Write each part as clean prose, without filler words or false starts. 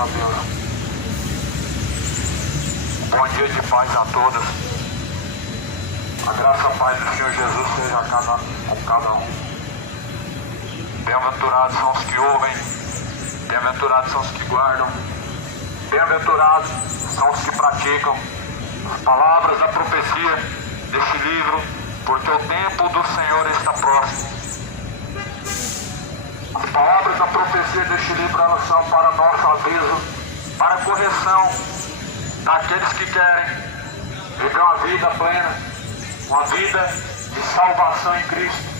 a Deus. Bom dia de paz a todos. A graça e a paz do Senhor Jesus seja com cada um. Bem-aventurados são os que ouvem, bem-aventurados são os que guardam, bem-aventurados são os que praticam as palavras da profecia deste livro, porque o tempo do Senhor está próximo. As palavras da profecia deste livro, elas são para nosso aviso, para a correção daqueles que querem viver uma vida plena, uma vida de salvação em Cristo.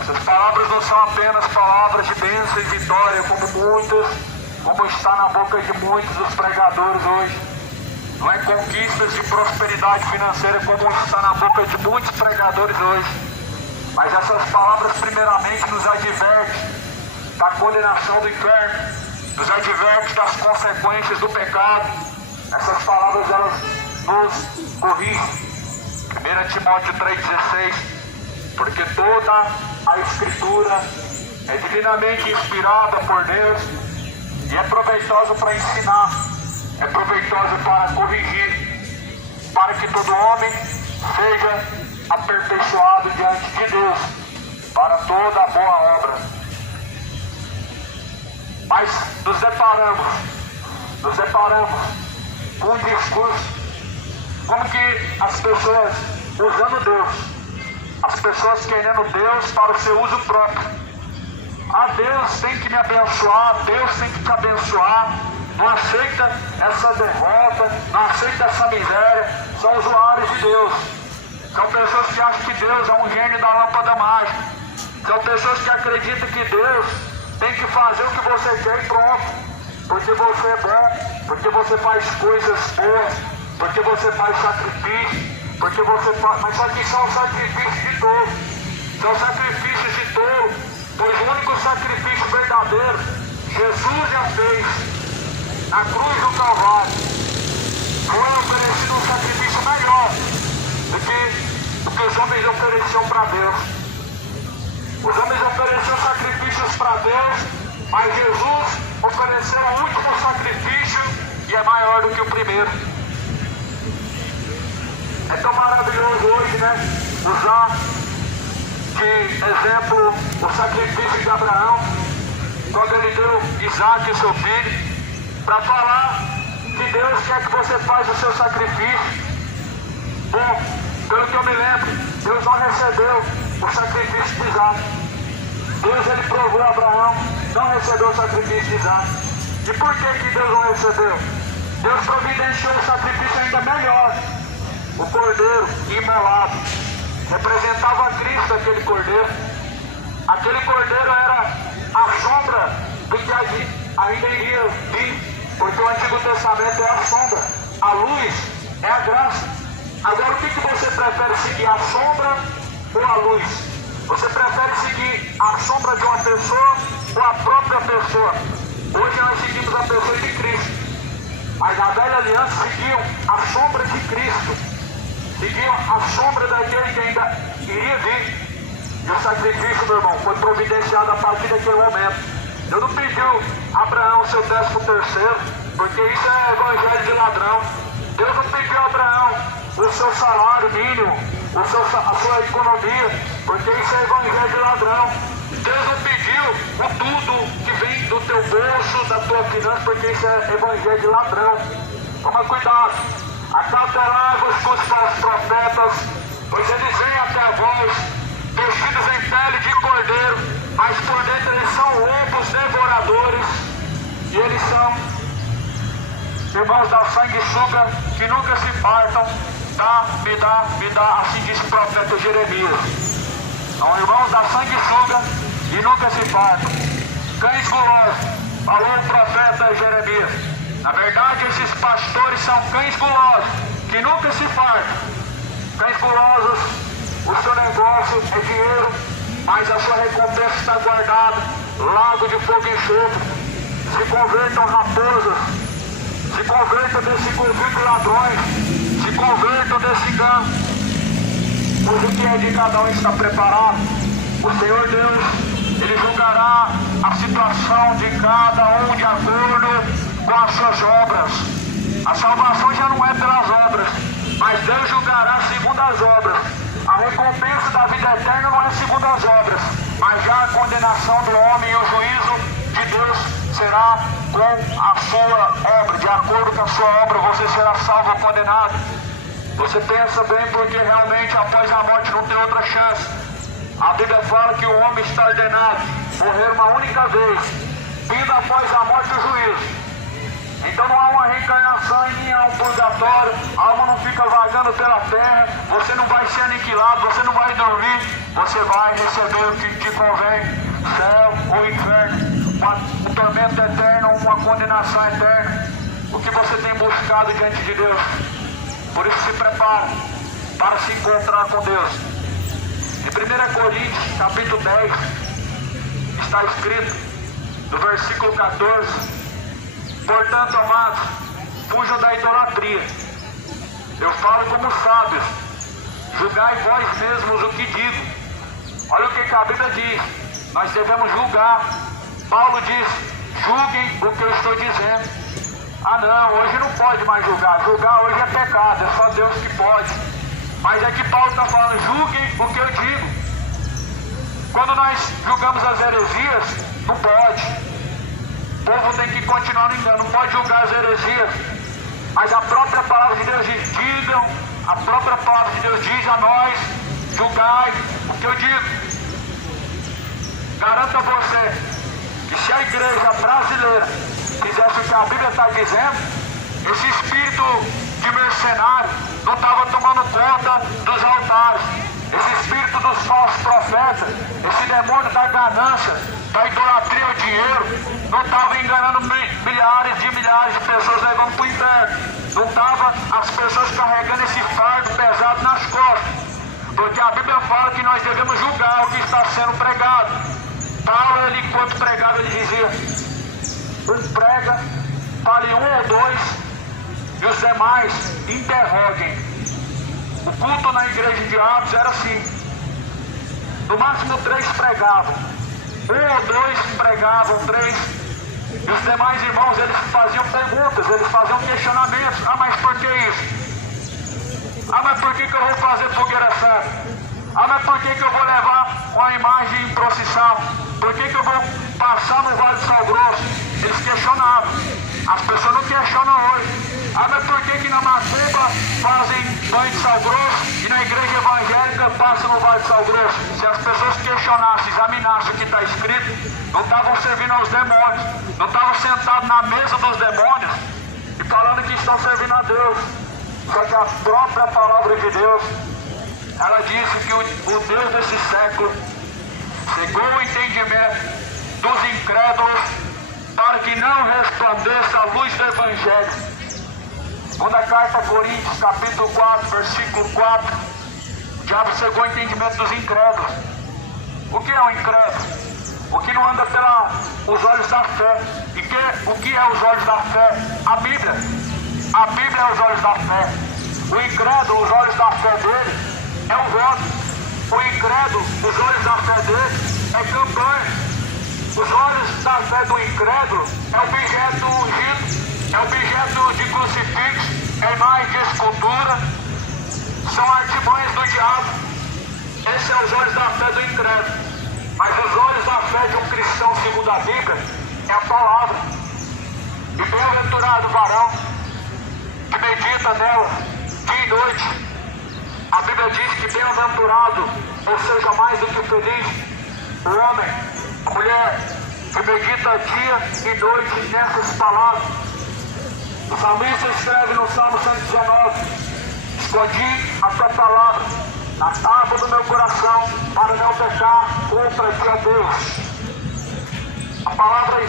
Essas palavras não são apenas palavras de bênção e vitória, como está na boca de muitos dos pregadores hoje. Não é conquistas de prosperidade financeira, como está na boca de muitos pregadores hoje. Mas essas palavras primeiramente nos advertem da condenação do inferno, nos advertem das consequências do pecado. Essas palavras, elas nos corrigem. 1 Timóteo 3,16, porque toda a Escritura é divinamente inspirada por Deus e é proveitosa para ensinar, é proveitosa para corrigir, para que todo homem seja aperfeiçoado diante de Deus, para toda a boa obra. Mas nos deparamos com um discurso como que as pessoas usando Deus, as pessoas querendo Deus para o seu uso próprio. Ah, Deus tem que me abençoar, Deus tem que te abençoar. Não aceita essa derrota, não aceita essa miséria. São usuários de Deus. São pessoas que acham que Deus é um gênio da lâmpada mágica. São pessoas que acreditam que Deus tem que fazer o que você quer e pronto. Porque você é bom, porque você faz coisas boas, porque você faz sacrifício, porque você faz... Mas só que são sacrifícios de tolo. São sacrifícios de tolo, pois o único sacrifício verdadeiro, Jesus já fez na cruz do Calvário. Foi oferecido um sacrifício melhor do que os homens ofereciam para Deus. Os homens ofereciam sacrifícios para Deus, mas Jesus ofereceu o último sacrifício e é maior do que o primeiro. É tão maravilhoso hoje, né? Usar de exemplo o sacrifício de Abraão, quando ele deu Isaac, seu filho, para falar que Deus quer que você faça o seu sacrifício. Bom, pelo que eu me lembro, Deus não recebeu o sacrifício de Isaac. Deus, ele provou a Abraão, não recebeu o sacrifício de Isaac. E por que Deus não recebeu? Deus providenciou um sacrifício ainda melhor. O cordeiro imolado representava Cristo, aquele cordeiro. Aquele cordeiro era a sombra do que ainda iria vir, porque o Antigo Testamento é a sombra, a luz é a graça. Agora, o que você prefere seguir, a sombra ou a luz? Você prefere seguir a sombra de uma pessoa ou a própria pessoa? Hoje nós seguimos a pessoa de Cristo, mas na velha aliança seguiam a sombra de Cristo. Seguiam a sombra daquele que ainda iria vir. E o sacrifício, meu irmão, foi providenciado a partir daquele momento. Deus não pediu a Abraão o seu 13º, porque isso é evangelho de ladrão. Deus não pediu a Abraão o seu salário mínimo, a sua economia, porque isso é evangelho de ladrão. Deus não pediu o tudo que vem do teu bolso, da tua finança, porque isso é evangelho de ladrão. Toma cuidado. Acautelai-vos com os falsos profetas, pois eles vêm até vós, vestidos em pele de cordeiro, mas por dentro eles são lobos devoradores, e eles são irmãos da sanguessuga que nunca se fartam. Me dá, assim diz o profeta Jeremias. São irmãos da sanguessuga e nunca se fartam. Cães gulosos, falou o profeta Jeremias. Na verdade, esses pastores são cães gulosos, que nunca se fartam. Cães gulosos, o seu negócio é dinheiro, mas a sua recompensa está guardada, lago de fogo e enxofre. Se convertam raposas, se convertam desse convite de ladrões, se convertam desse engano. Pois o que é de cada um está preparado. O Senhor Deus, Ele julgará a situação de cada um de acordo com as suas obras. A salvação já não é pelas obras, mas Deus julgará segundo as obras. A recompensa da vida eterna não é segundo as obras, mas já a condenação do homem e o juízo de Deus será com a sua obra. De acordo com a sua obra, você será salvo ou condenado. Você pensa bem, porque realmente após a morte não tem outra chance. A Bíblia fala que o homem está ordenado morrer uma única vez, vindo após a morte o juízo. Então não há uma reencarnação e nem há um purgatório, a alma não fica vagando pela terra, você não vai ser aniquilado, você não vai dormir, você vai receber o que te convém, céu ou inferno, um tormento eterno, uma condenação eterna, o que você tem buscado diante de Deus. Por isso se prepare para se encontrar com Deus. Em 1 Coríntios, capítulo 10, está escrito, no versículo 14, portanto, amados, fujam da idolatria. Eu falo como sábios, julgai vós mesmos o que digo. Olha o que a Bíblia diz, nós devemos julgar. Paulo diz, julguem o que eu estou dizendo. Ah não, hoje não pode mais julgar, julgar hoje é pecado, é só Deus que pode. Mas é que Paulo está falando, julguem o que eu digo. Quando nós julgamos as heresias, não pode. O povo tem que continuar no engano, não pode julgar as heresias. Mas a própria palavra de Deus diz, digam, a própria palavra de Deus diz a nós, julgai o que eu digo. Garanto a você que se a igreja brasileira fizesse o que a Bíblia está dizendo, esse espírito de mercenário não estava tomando conta dos altares. Esse espírito dos falsos profetas, esse demônio da ganância, da idolatria ao dinheiro, não estava enganando milhares de pessoas levando para o inferno. Não estava as pessoas carregando esse fardo pesado nas costas. Porque a Bíblia fala que nós devemos julgar o que está sendo pregado. Paulo, ele, enquanto pregava, ele dizia, um prega, fale um ou dois, e os demais interroguem. O culto na igreja de Atos era assim, no máximo 3 pregavam, 1 ou 2 pregavam, 3, e os demais irmãos, eles faziam perguntas, eles faziam questionamentos. Ah, mas por que isso? Ah, mas por que eu vou fazer fogueira santa? Ah, mas por que eu vou levar uma imagem em procissão? Por que eu vou passar no Vale do Sal Grosso? Eles questionavam. As pessoas não questionam hoje. Ah, mas por que na macumba fazem banho de sal grosso e na igreja evangélica passam no Vale de Sal Grosso? Se as pessoas questionassem, examinassem o que está escrito, não estavam servindo aos demônios, não estavam sentados na mesa dos demônios e falando que estão servindo a Deus. Só que a própria palavra de Deus, ela disse que o Deus desse século cegou o entendimento dos incrédulos para que não resplandeça a luz do Evangelho. Segunda carta a Coríntios, capítulo 4, versículo 4, o diabo cegou o entendimento dos incrédulos. O que é um incrédulo? O que não anda pelos olhos da fé. E o que é os olhos da fé? A Bíblia. A Bíblia é os olhos da fé. O incrédulo, os olhos da fé dele é o voto. O incrédulo, os olhos da fé dele é campanha. Os olhos da fé do incrédulo é objeto ungido. É objeto de crucifixo, é imagem de escultura, são artimanhas do diabo. Esses são os olhos da fé do incrédulo. Mas os olhos da fé de um cristão, segundo a Bíblia, é a palavra. E bem-aventurado o varão que medita nela dia e noite. A Bíblia diz que bem-aventurado, ou seja, mais do que feliz, o homem, a mulher, que medita dia e noite nessas palavras. O salmista escreve no Salmo 119, escondi a tua palavra na tábua do meu coração para não pecar contra ti, ó Deus. A palavra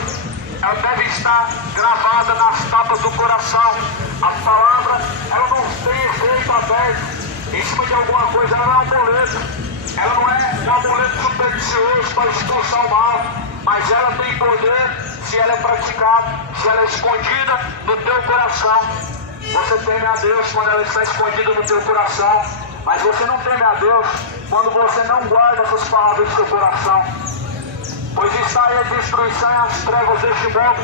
ela deve estar gravada nas tábuas do coração. A palavra ela não tem efeito aberto em cima de alguma coisa, ela não é um boleto. Ela não é um amuleto supersticioso para expulsar o mal, mas ela tem poder se ela é praticada, se ela é escondida no teu coração. Você teme a Deus quando ela está escondida no teu coração, mas você não teme a Deus quando você não guarda essas palavras no seu coração. pois está aí a destruição e as trevas deste mundo,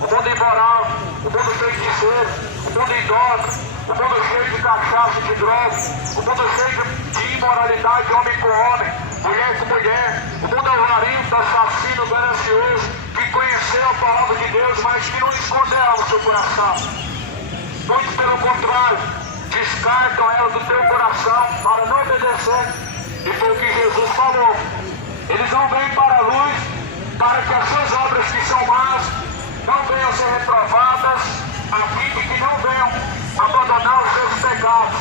o mundo imoral, o mundo feiticeiro, o mundo idólatra, o mundo cheio de cachaça e de drogas, o mundo cheio de imoralidade, homem com homem, mulher com mulher, o mundo avarento, assassino, ganancioso, que conheceu a palavra de Deus, mas que não esconde ela no seu coração. Muito pelo contrário, descartam ela do teu coração para não obedecer. E foi o que Jesus falou. Eles não vêm para a luz para que as suas obras que são más não venham a ser reprovadas, a fim de que não venham abandonar os seus pecados.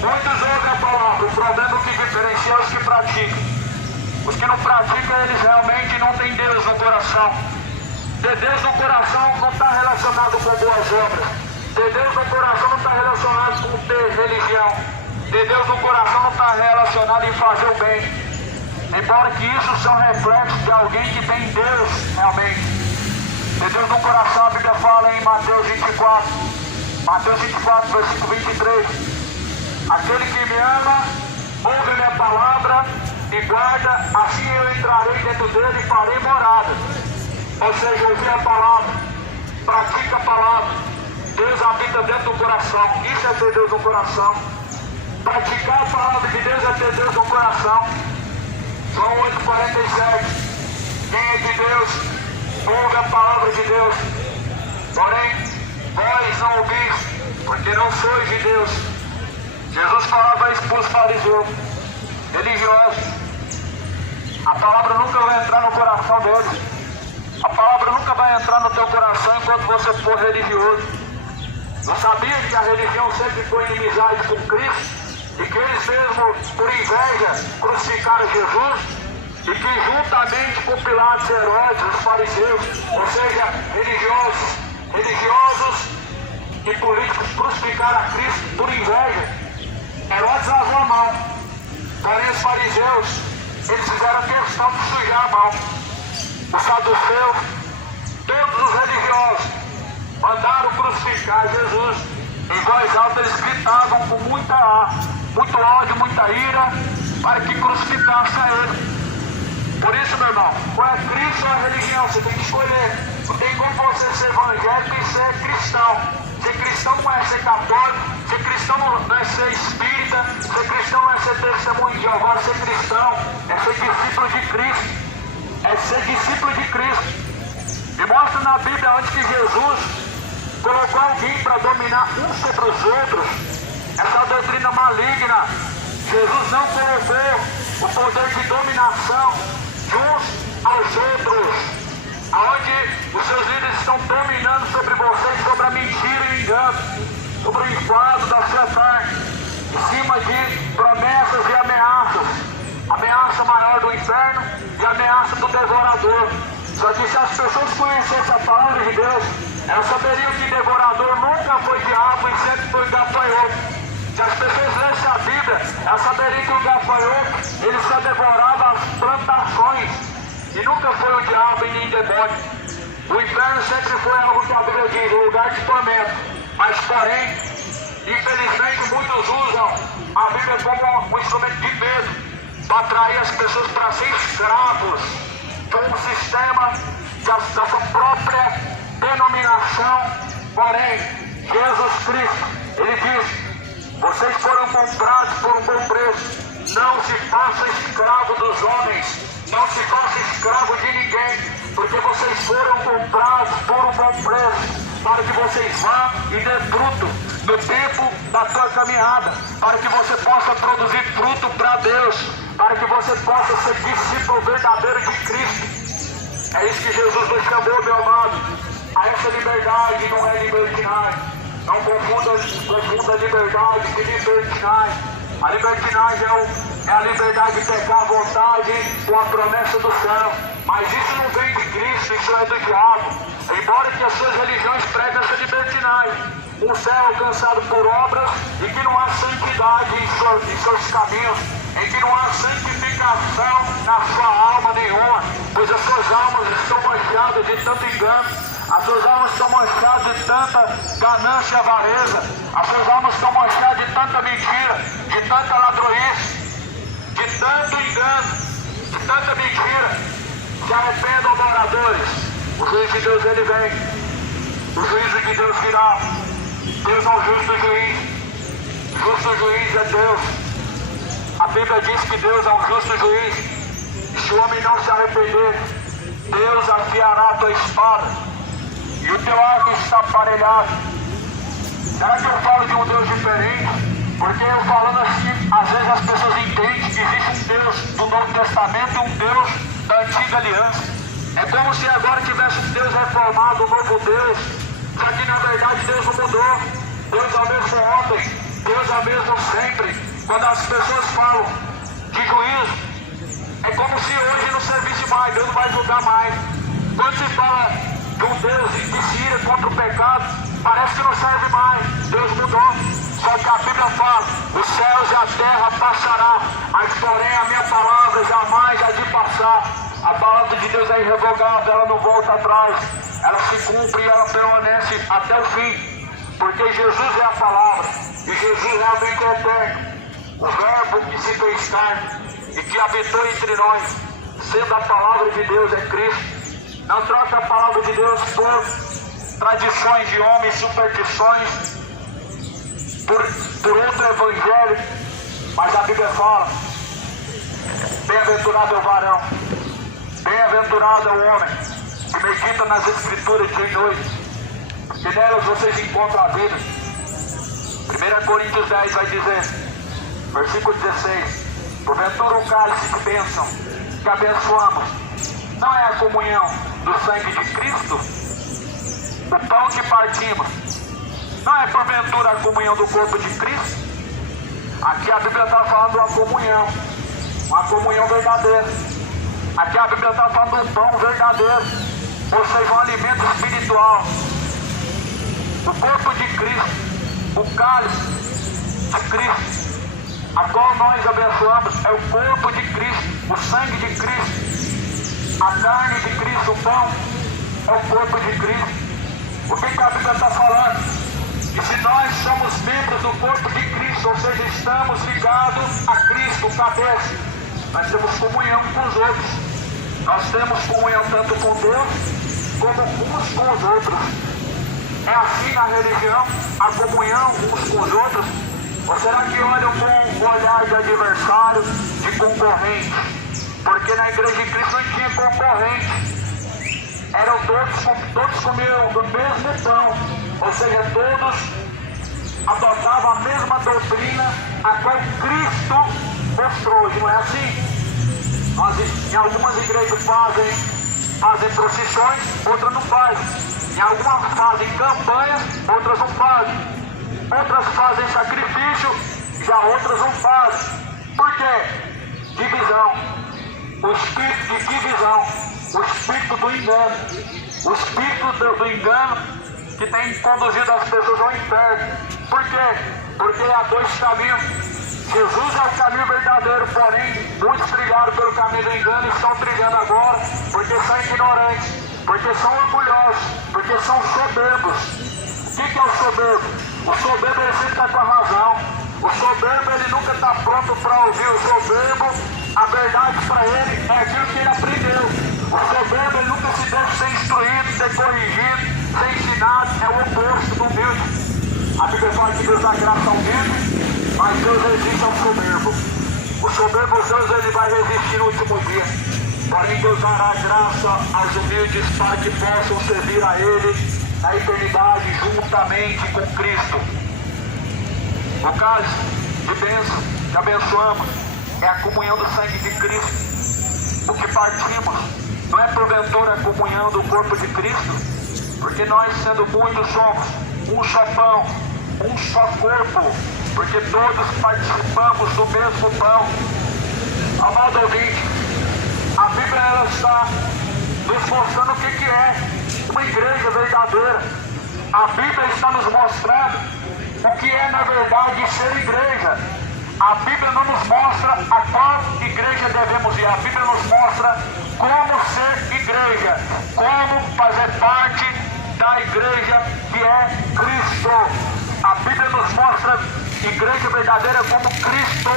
Muitos ouvem a palavra, o problema é que diferencia os que praticam. Os que não praticam, eles realmente não têm Deus no coração. Ter Deus no coração não está relacionado com boas obras. Ter Deus no coração não está relacionado com ter religião. Ter Deus no coração não está relacionado em fazer o bem. Embora que isso são reflexos de alguém que tem Deus realmente. Ter Deus no coração, a Bíblia fala em Mateus 24. Mateus 24, versículo 23. Aquele que me ama, ouve minha palavra e guarda, assim eu entrarei dentro dele e farei morada. Ou seja, ouvir a palavra, pratica a palavra. Deus habita dentro do coração. Isso é ter Deus no coração. Praticar a palavra de Deus é ter Deus no coração. João 8,47. Quem é de Deus, ouve a palavra de Deus. Porém, vós não ouvis, porque não sois de Deus. Jesus falava isso para os fariseus religiosos. A palavra nunca vai entrar no coração deles. A palavra nunca vai entrar no teu coração enquanto você for religioso. Não sabia que a religião sempre foi inimizade com Cristo? E que eles mesmos, por inveja, crucificaram Jesus? E que juntamente com Pilatos, Herodes, os fariseus, ou seja, religiosos e políticos, crucificaram a Cristo por inveja. Herodes lavou a mão. Porém, os fariseus, eles fizeram questão de sujar a mão. Os saduceus, todos os religiosos, mandaram crucificar Jesus. Em voz alta eles gritavam com muito ódio, muita ira, para que crucificassem a ele. Por isso, meu irmão, ou é Cristo ou é religião, você tem que escolher. Não tem como você ser evangélico e ser cristão. Ser cristão não é ser católico, ser cristão não é ser espírita, ser cristão não é ser testemunho de Jeová, ser cristão é ser discípulo de Cristo. É ser discípulo de Cristo. E mostra na Bíblia onde que Jesus colocou alguém para dominar uns sobre os outros. Essa doutrina maligna. Jesus não colocou o poder de dominação de uns aos outros, aonde os seus líderes estão dominando sobre vocês, sobre a mentira e o engano, sobre o enfado da sua carne, em cima de promessas e ameaças. Ameaça maior do inferno e ameaça do devorador. Só que se as pessoas conhecessem a palavra de Deus, elas saberiam que devorador nunca foi diabo e sempre foi gafanhoto. Se as pessoas lessem a Bíblia, elas saberiam que o gafanhoto, ele só devorava as plantações e nunca foi o diabo e nem demônio. O inferno sempre foi algo que a Bíblia diz, um lugar de tormento. Mas porém, infelizmente muitos usam a Bíblia como um instrumento de medo, para atrair as pessoas para ser escravos de um sistema da sua própria denominação. Porém, Jesus Cristo, ele diz: vocês foram comprados por um bom preço. Não se faça escravo dos homens, não se faça escravo de ninguém, porque vocês foram comprados por um bom preço, para que vocês vá e dê fruto no tempo da sua caminhada, para que você possa produzir fruto para Deus, para que você possa ser discípulo verdadeiro de Cristo. É isso que Jesus nos chamou, meu amado, a essa liberdade. Não é libertinagem. Não confunda liberdade com libertinagem. A libertinagem é a liberdade de pecar à vontade com a promessa do céu. Mas isso não vem de Cristo, isso é do diabo. Embora que as suas religiões preguem essa libertinagem, um céu alcançado por obras e que não há santidade em seus caminhos, em que não há santificação na sua alma nenhuma, pois as suas almas estão manchadas de tanto engano, as suas almas estão manchadas de tanta ganância e avareza, as suas almas estão manchadas de tanta mentira, de tanta ladroice, de tanto engano, de tanta mentira. Se arrependam, adoradores. O juízo de Deus, ele vem. O juízo de Deus virá. Deus é um justo juiz. Justo juiz é Deus. A Bíblia diz que Deus é um justo juiz. Se o homem não se arrepender, Deus afiará a tua espada e o teu arco está aparelhado. Será que eu falo de um Deus diferente? Porque eu falando assim, às vezes as pessoas entendem que existe um Deus do Novo Testamento e um Deus da Antiga Aliança. É como se agora tivesse um Deus reformado, um novo Deus. Só que na verdade Deus não mudou. Deus é o mesmo ontem, Deus é o mesmo sempre. Quando as pessoas falam de juízo, é como se hoje não servisse mais, Deus não vai julgar mais. Quando se fala de um Deus que se ira contra o pecado, parece que não serve mais, Deus mudou. Só que a Bíblia fala, os céus e a terra passará, mas porém a minha palavra jamais há de passar. A palavra de Deus é irrevogável, ela não volta atrás, ela se cumpre e ela permanece até o fim. Porque Jesus é a palavra, e Jesus realmente é eterno. O verbo que se fez carne e que habitou entre nós, sendo a palavra de Deus, é Cristo. Não troque a palavra de Deus por tradições de homens, superstições, por outro evangelho, mas a Bíblia fala, bem-aventurado é o varão, bem-aventurado é o homem, que medita nas Escrituras dia e noite, que nelas vocês encontram a vida. 1 Coríntios 10 vai dizer, versículo 16, porventura um cálice de bênção que abençoamos não é a comunhão do sangue de Cristo? O pão que partimos não é porventura a comunhão do corpo de Cristo? Aqui a Bíblia está falando de uma comunhão verdadeira. Aqui a Bíblia está falando de um pão verdadeiro, ou seja, um alimento espiritual. O corpo de Cristo, o cálice de Cristo, a qual nós abençoamos, é o corpo de Cristo, o sangue de Cristo, a carne de Cristo, o pão, é o corpo de Cristo. O que a Bíblia está falando? Que se nós somos membros do corpo de Cristo, ou seja, estamos ligados a Cristo, o cabeça, nós temos comunhão com os outros. Nós temos comunhão tanto com Deus, como uns com os outros. É assim na religião, a comunhão uns com os outros? Ou será que olham com um olhar de adversário, de concorrente? Porque na igreja de Cristo não tinha concorrente. Eram todos comiam do mesmo pão. Ou seja, todos adotavam a mesma doutrina a qual Cristo mostrou. E não é assim? Em algumas igrejas fazem procissões, outras não fazem. Em algumas fazem campanhas, outras não fazem. Outras fazem sacrifício, já outras não fazem. Por quê? Divisão. O espírito de divisão. O espírito do engano. O espírito do engano que tem conduzido as pessoas ao inferno. Por quê? Porque há dois caminhos. Jesus é o caminho verdadeiro, porém muitos trilharam pelo caminho do engano e estão trilhando agora porque são ignorantes, porque são orgulhosos, porque são soberbos. O que é o soberbo? O soberbo ele sempre está com a razão. O soberbo ele nunca está pronto para ouvir. O soberbo, a verdade para ele é aquilo que ele aprendeu. O soberbo ele nunca se deixa ser instruído, ser corrigido, ser ensinado. É o oposto do humilde. A Bíblia fala que Deus dá graça ao humilde, mas Deus resiste ao soberbo. O soberbo Deus ele vai resistir no último dia. Porém Deus dará graça aos humildes para que possam servir a Ele na eternidade juntamente com Cristo. O cálice de bênção que abençoamos é a comunhão do sangue de Cristo. O que partimos não é porventura a comunhão do corpo de Cristo, porque nós, sendo muitos, somos um só pão, um só corpo, porque todos participamos do mesmo pão. Amado ouvinte, a Bíblia ela está nos mostrando o que é uma igreja verdadeira. A Bíblia está nos mostrando o que é na verdade ser igreja. A Bíblia não nos mostra a qual igreja devemos ir. A Bíblia nos mostra como ser igreja, como fazer parte da igreja que é Cristo. A Bíblia nos mostra igreja verdadeira como Cristo.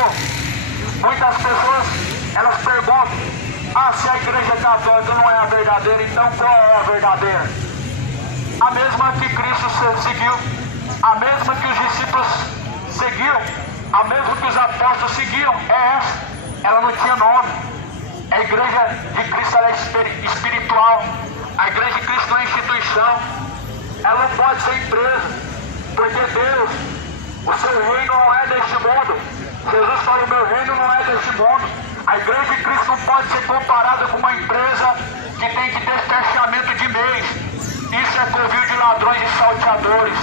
Muitas pessoas elas perguntam: Ah, se a igreja católica não é a verdadeira, então qual é a verdadeira? A mesma que Cristo seguiu, a mesma que os discípulos seguiam, a mesma que os apóstolos seguiram, é essa. Ela não tinha nome. A igreja de Cristo ela é espiritual. A igreja de Cristo não é instituição. Ela não pode ser empresa, porque Deus, o seu reino não é deste mundo. Jesus fala, o meu reino não é deste mundo. A igreja de Cristo não pode ser comparada com uma empresa que tem que ter fechamento de mês. Isso é covil de ladrões e salteadores.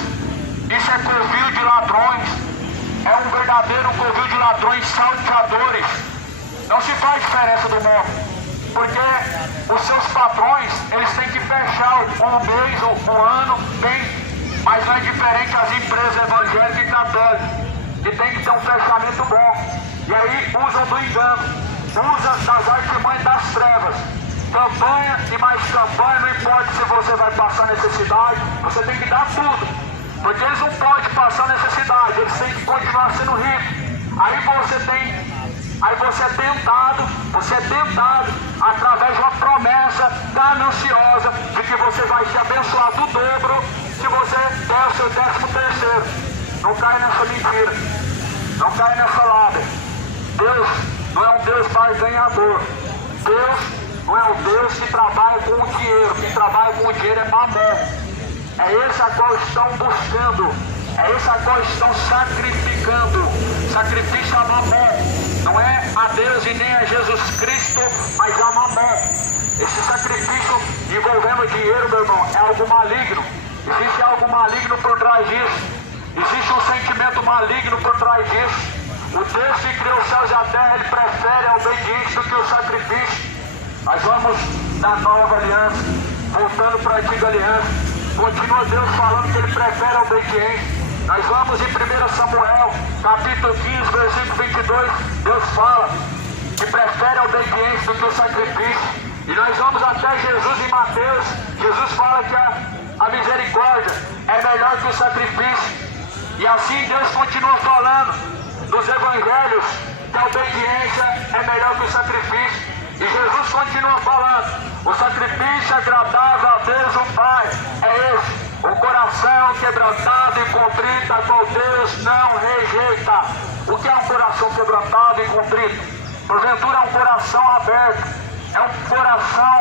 Isso é covil de ladrões. É um verdadeiro covil de ladrões e salteadores. Não se faz diferença do mundo, porque os seus patrões, eles têm que fechar o mês, o ano, bem, mas não é diferente as empresas evangélicas e católicas, que tem que ter um fechamento bom. E aí usam do engano, usam das artimanhas das trevas. Campanha e mais campanha, não importa se você vai passar necessidade, você tem que dar tudo, porque eles não podem passar necessidade, eles têm que continuar sendo ricos. Aí você é tentado através de uma promessa gananciosa de que você vai ser abençoado do dobro se você der o seu 13º. Não caia nessa mentira, não caia nessa lábia. Deus não é um Deus barganhador. Deus não é um Deus que trabalha com o dinheiro. Quem trabalha com o dinheiro é mamão. É esse a qual estão buscando, é esse a qual estão sacrificando. Sacrifício a mamão. Não é a Deus e nem a Jesus Cristo, mas a mamão. Esse sacrifício envolvendo dinheiro, meu irmão, é algo maligno. Existe algo maligno por trás disso. Existe um sentimento maligno por trás disso. O Deus que criou os céus e a terra, ele prefere a obediência do que o sacrifício. Nós vamos da nova aliança, voltando para a antiga aliança. Continua Deus falando que ele prefere a obediência. Nós vamos em 1 Samuel, capítulo 15, versículo 22, Deus fala que prefere a obediência do que o sacrifício. E nós vamos até Jesus em Mateus, Jesus fala que a misericórdia é melhor que o sacrifício. E assim Deus continua falando dos evangelhos, que a obediência é melhor que o sacrifício. E Jesus continua falando, o sacrifício agradável a Deus o Pai é esse. O coração quebrantado e contrito, a qual Deus não rejeita. O que é um coração quebrantado e contrito? Porventura é um coração aberto. É um coração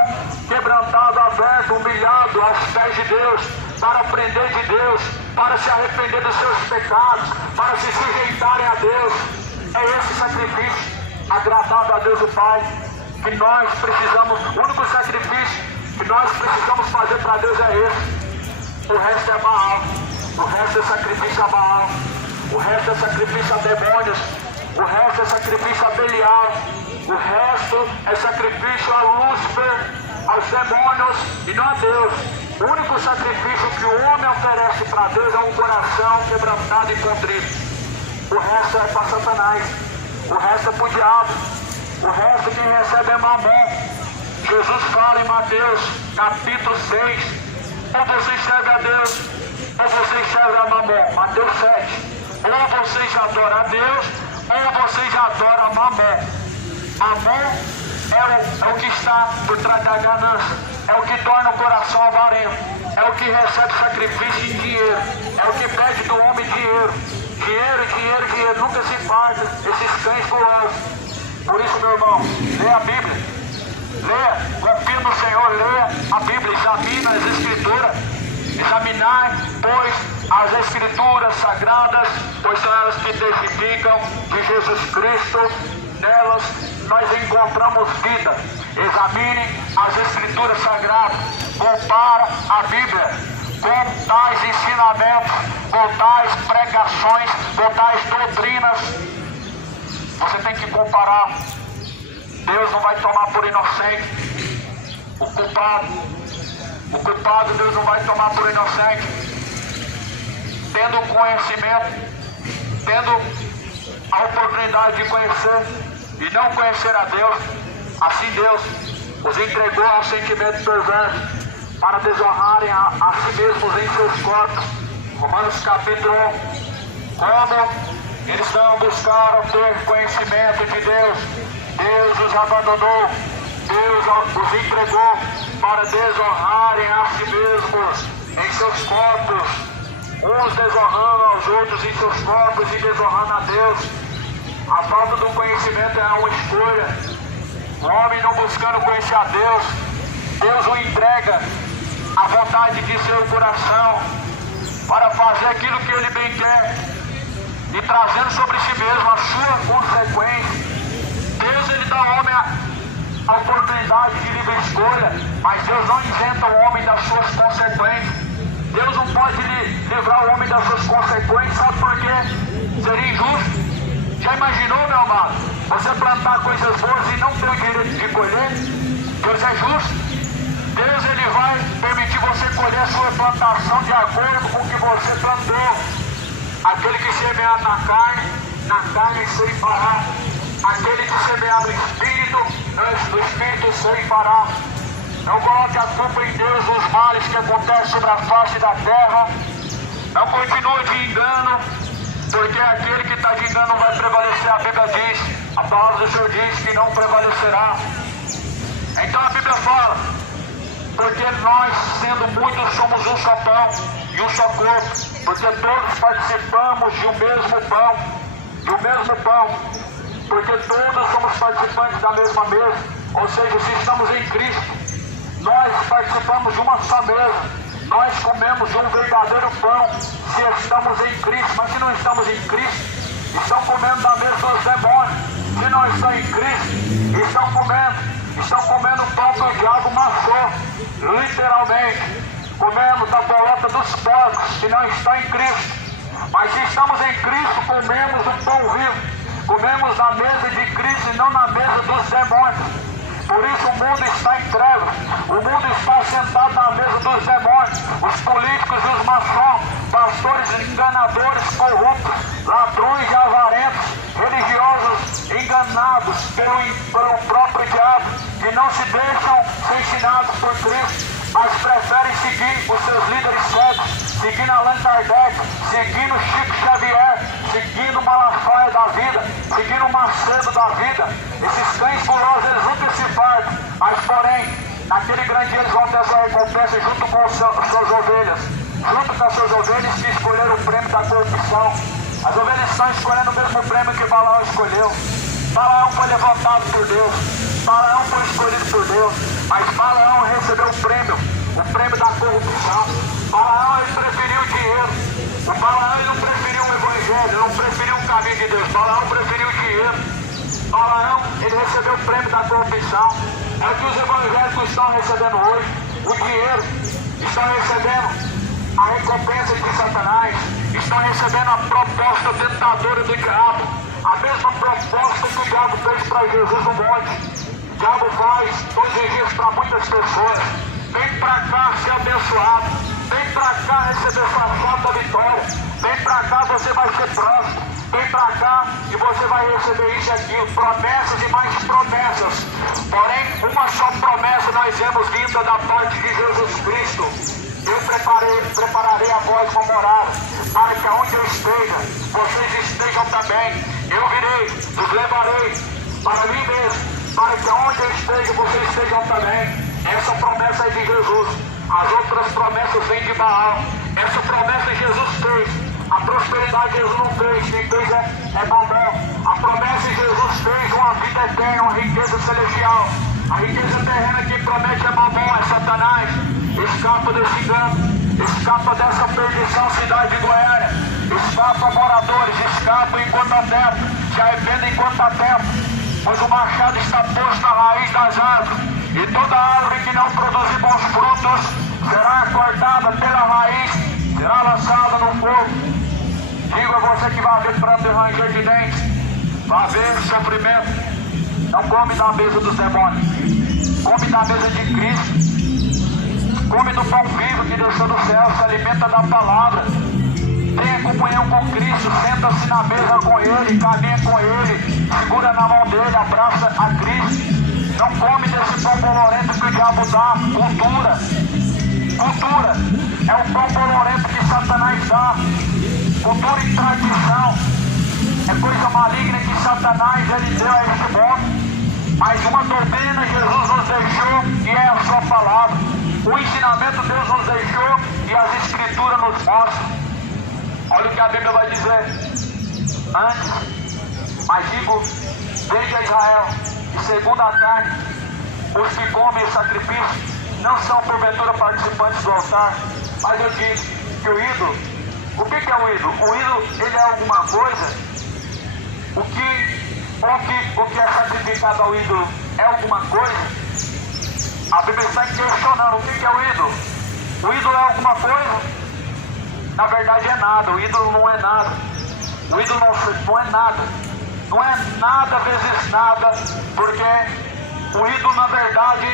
quebrantado, aberto, humilhado aos pés de Deus, para aprender de Deus, para se arrepender dos seus pecados, para se sujeitarem a Deus. É esse sacrifício agradável a Deus o Pai que nós precisamos. O único sacrifício que nós precisamos fazer para Deus é esse. O resto é Baal, o resto é sacrifício a Baal, o resto é sacrifício a demônios, o resto é sacrifício a Belial, o resto é sacrifício a Lúcifer, aos demônios e não a Deus. O único sacrifício que o homem oferece para Deus é um coração quebrantado e contrito. O resto é para Satanás, o resto é para o diabo, o resto quem recebe é mamão. Jesus fala em Mateus capítulo 6, ou vocês servem a Deus, ou vocês servem a mamão. Mateus 7. Ou vocês adoram a Deus, ou vocês adoram a mamão. Mamão é o que está por trás da ganância, é o que torna o coração avarento, é o que recebe sacrifício em dinheiro, é o que pede do homem dinheiro. Dinheiro, dinheiro, dinheiro, nunca se farta esses cães gulosos. Por isso, meu irmão, leia a Bíblia. Leia, confia no Senhor, leia a Bíblia, examina as Escrituras. Examinai, pois, as Escrituras sagradas, pois são elas que testificam de Jesus Cristo. Nelas nós encontramos vida. Examine as Escrituras sagradas, compara a Bíblia com tais ensinamentos, com tais pregações, com tais doutrinas. Você tem que comparar. Deus não vai tomar por inocente o culpado Deus não vai tomar por inocente. Tendo conhecimento, tendo a oportunidade de conhecer e não conhecer a Deus, assim Deus os entregou ao sentimento perverso para desonrarem a si mesmos em seus corpos. Romanos capítulo 1. Como eles não buscaram ter conhecimento de Deus, Deus os abandonou, Deus os entregou para desonrarem a si mesmos em seus corpos, uns desonrando aos outros em seus corpos e desonrando a Deus. A falta do conhecimento é uma escolha. O homem não buscando conhecer a Deus, Deus o entrega a vontade de seu coração para fazer aquilo que ele bem quer e trazendo sobre si mesmo a sua consequência. Deus ele dá ao homem a oportunidade de livre escolha, mas Deus não isenta o homem das suas consequências. Deus não pode livrar o homem das suas consequências, sabe por quê? Seria injusto. Já imaginou, meu amado, você plantar coisas boas e não ter o direito de colher? Deus é justo. Deus ele vai permitir você colher a sua plantação de acordo com o que você plantou. Aquele que semear na carne ceifará. Aquele que semear no Espírito ceifará. Não coloque a culpa em Deus dos males que acontecem sobre a face da terra. Não continue de engano, porque aquele que está de engano não vai prevalecer. A Bíblia diz, a palavra do Senhor diz que não prevalecerá. Então a Bíblia fala, porque nós, sendo muitos, somos um só pão e um só corpo, porque todos participamos de um mesmo pão, porque todos somos participantes da mesma mesa. Ou seja, se estamos em Cristo, nós participamos de uma só mesa, nós comemos de um verdadeiro pão, se estamos em Cristo. Mas se não estamos em Cristo, estão comendo da mesa dos demônios. Se não estão em Cristo, estão comendo o pão que o diabo amassou, literalmente, comendo da bolota dos porcos, que não estão em Cristo. Mas se estamos em Cristo, comemos o pão vivo, comemos na mesa de Cristo e não na mesa dos demônios. Por isso o mundo está em trevas, o mundo está sentado na mesa dos demônios, os políticos e os maçons, pastores enganadores, corruptos, ladrões e avarentos, religiosos enganados pelo próprio diabo, que não se deixam ser ensinados por Cristo, mas preferem seguir os seus líderes cegos, seguindo Allan Kardec, seguindo Chico Xavier, seguindo Malafaia da vida, seguindo Macedo da vida. Esses cães gulosos, eles nunca se partem, mas porém, naquele grande dia eles vão ter essa recompensa junto com suas ovelhas, junto com as suas ovelhas que escolheram o prêmio da corrupção. As ovelhas estão escolhendo o mesmo prêmio que Balaão escolheu. Balaão foi levantado por Deus, Balaão foi escolhido por Deus, mas Balaão recebeu o prêmio da corrupção. Balaão ele preferiu o dinheiro. O Balaão ele não preferiu o evangelho, não preferiu o caminho de Deus. Balaão preferiu o dinheiro. Balaão ele recebeu o prêmio da corrupção. É o que os evangélicos estão recebendo hoje, o dinheiro. Estão recebendo a recompensa de Satanás, estão recebendo a proposta tentadora do diabo. A mesma proposta que o diabo fez para Jesus no monte. O diabo faz todos os dias para muitas pessoas. Vem para cá ser abençoado. Vem para cá receber sua santa vitória. Vem para cá, você vai ser próximo. Vem para cá e você vai receber isso e aquilo. Promessas e mais promessas. Porém, uma só promessa nós vemos vinda da parte de Jesus Cristo. Eu prepararei a voz uma morada, para que aonde eu esteja, vocês estejam também. Eu virei, os levarei para mim mesmo, para que aonde eu esteja, vocês estejam também. Essa promessa é de Jesus. As outras promessas vêm de Baal. Essa promessa Jesus fez. A prosperidade Jesus não fez. Quem fez é Babel. A promessa Jesus fez uma vida eterna, uma riqueza celestial. A riqueza terrena que promete é Babel, é Satanás. Escapa desse engano, escapa dessa perdição, cidade de Goiânia. Escapa, moradores, escapa enquanto há tempo, se arrependa enquanto há tempo, pois o machado está posto na raiz das árvores, e toda árvore que não produzir bons frutos será cortada pela raiz, será lançada no fogo. Digo a você que vai haver pranto e ranger de dentes, vai haver sofrimento. Não come da mesa dos demônios, come da mesa de Cristo. Come do pão vivo que desceu do céu, se alimenta da palavra. Tenha comunhão com Cristo, senta-se na mesa com Ele, caminha com Ele, segura na mão dele, abraça a Cristo. Não come desse pão bolorento que o diabo dá, cultura. Cultura é o pão bolorento que Satanás dá. Cultura e tradição é coisa maligna que Satanás ele deu a este mundo. Mas uma doutrina Jesus nos palavra. O ensinamento Deus nos deixou e as Escrituras nos mostram. Olha o que a Bíblia vai dizer. Antes, mas digo, desde a Israel, e segundo a carne, os que comem o sacrifício não são porventura participantes do altar. Mas eu digo que o ídolo, o que é o ídolo? O ídolo, ele é alguma coisa. O que é sacrificado ao ídolo é alguma coisa. A Bíblia está questionando o que é o ídolo. O ídolo é alguma coisa? Na verdade é nada. O ídolo não é nada. O ídolo não é nada. Não é nada vezes nada, porque o ídolo na verdade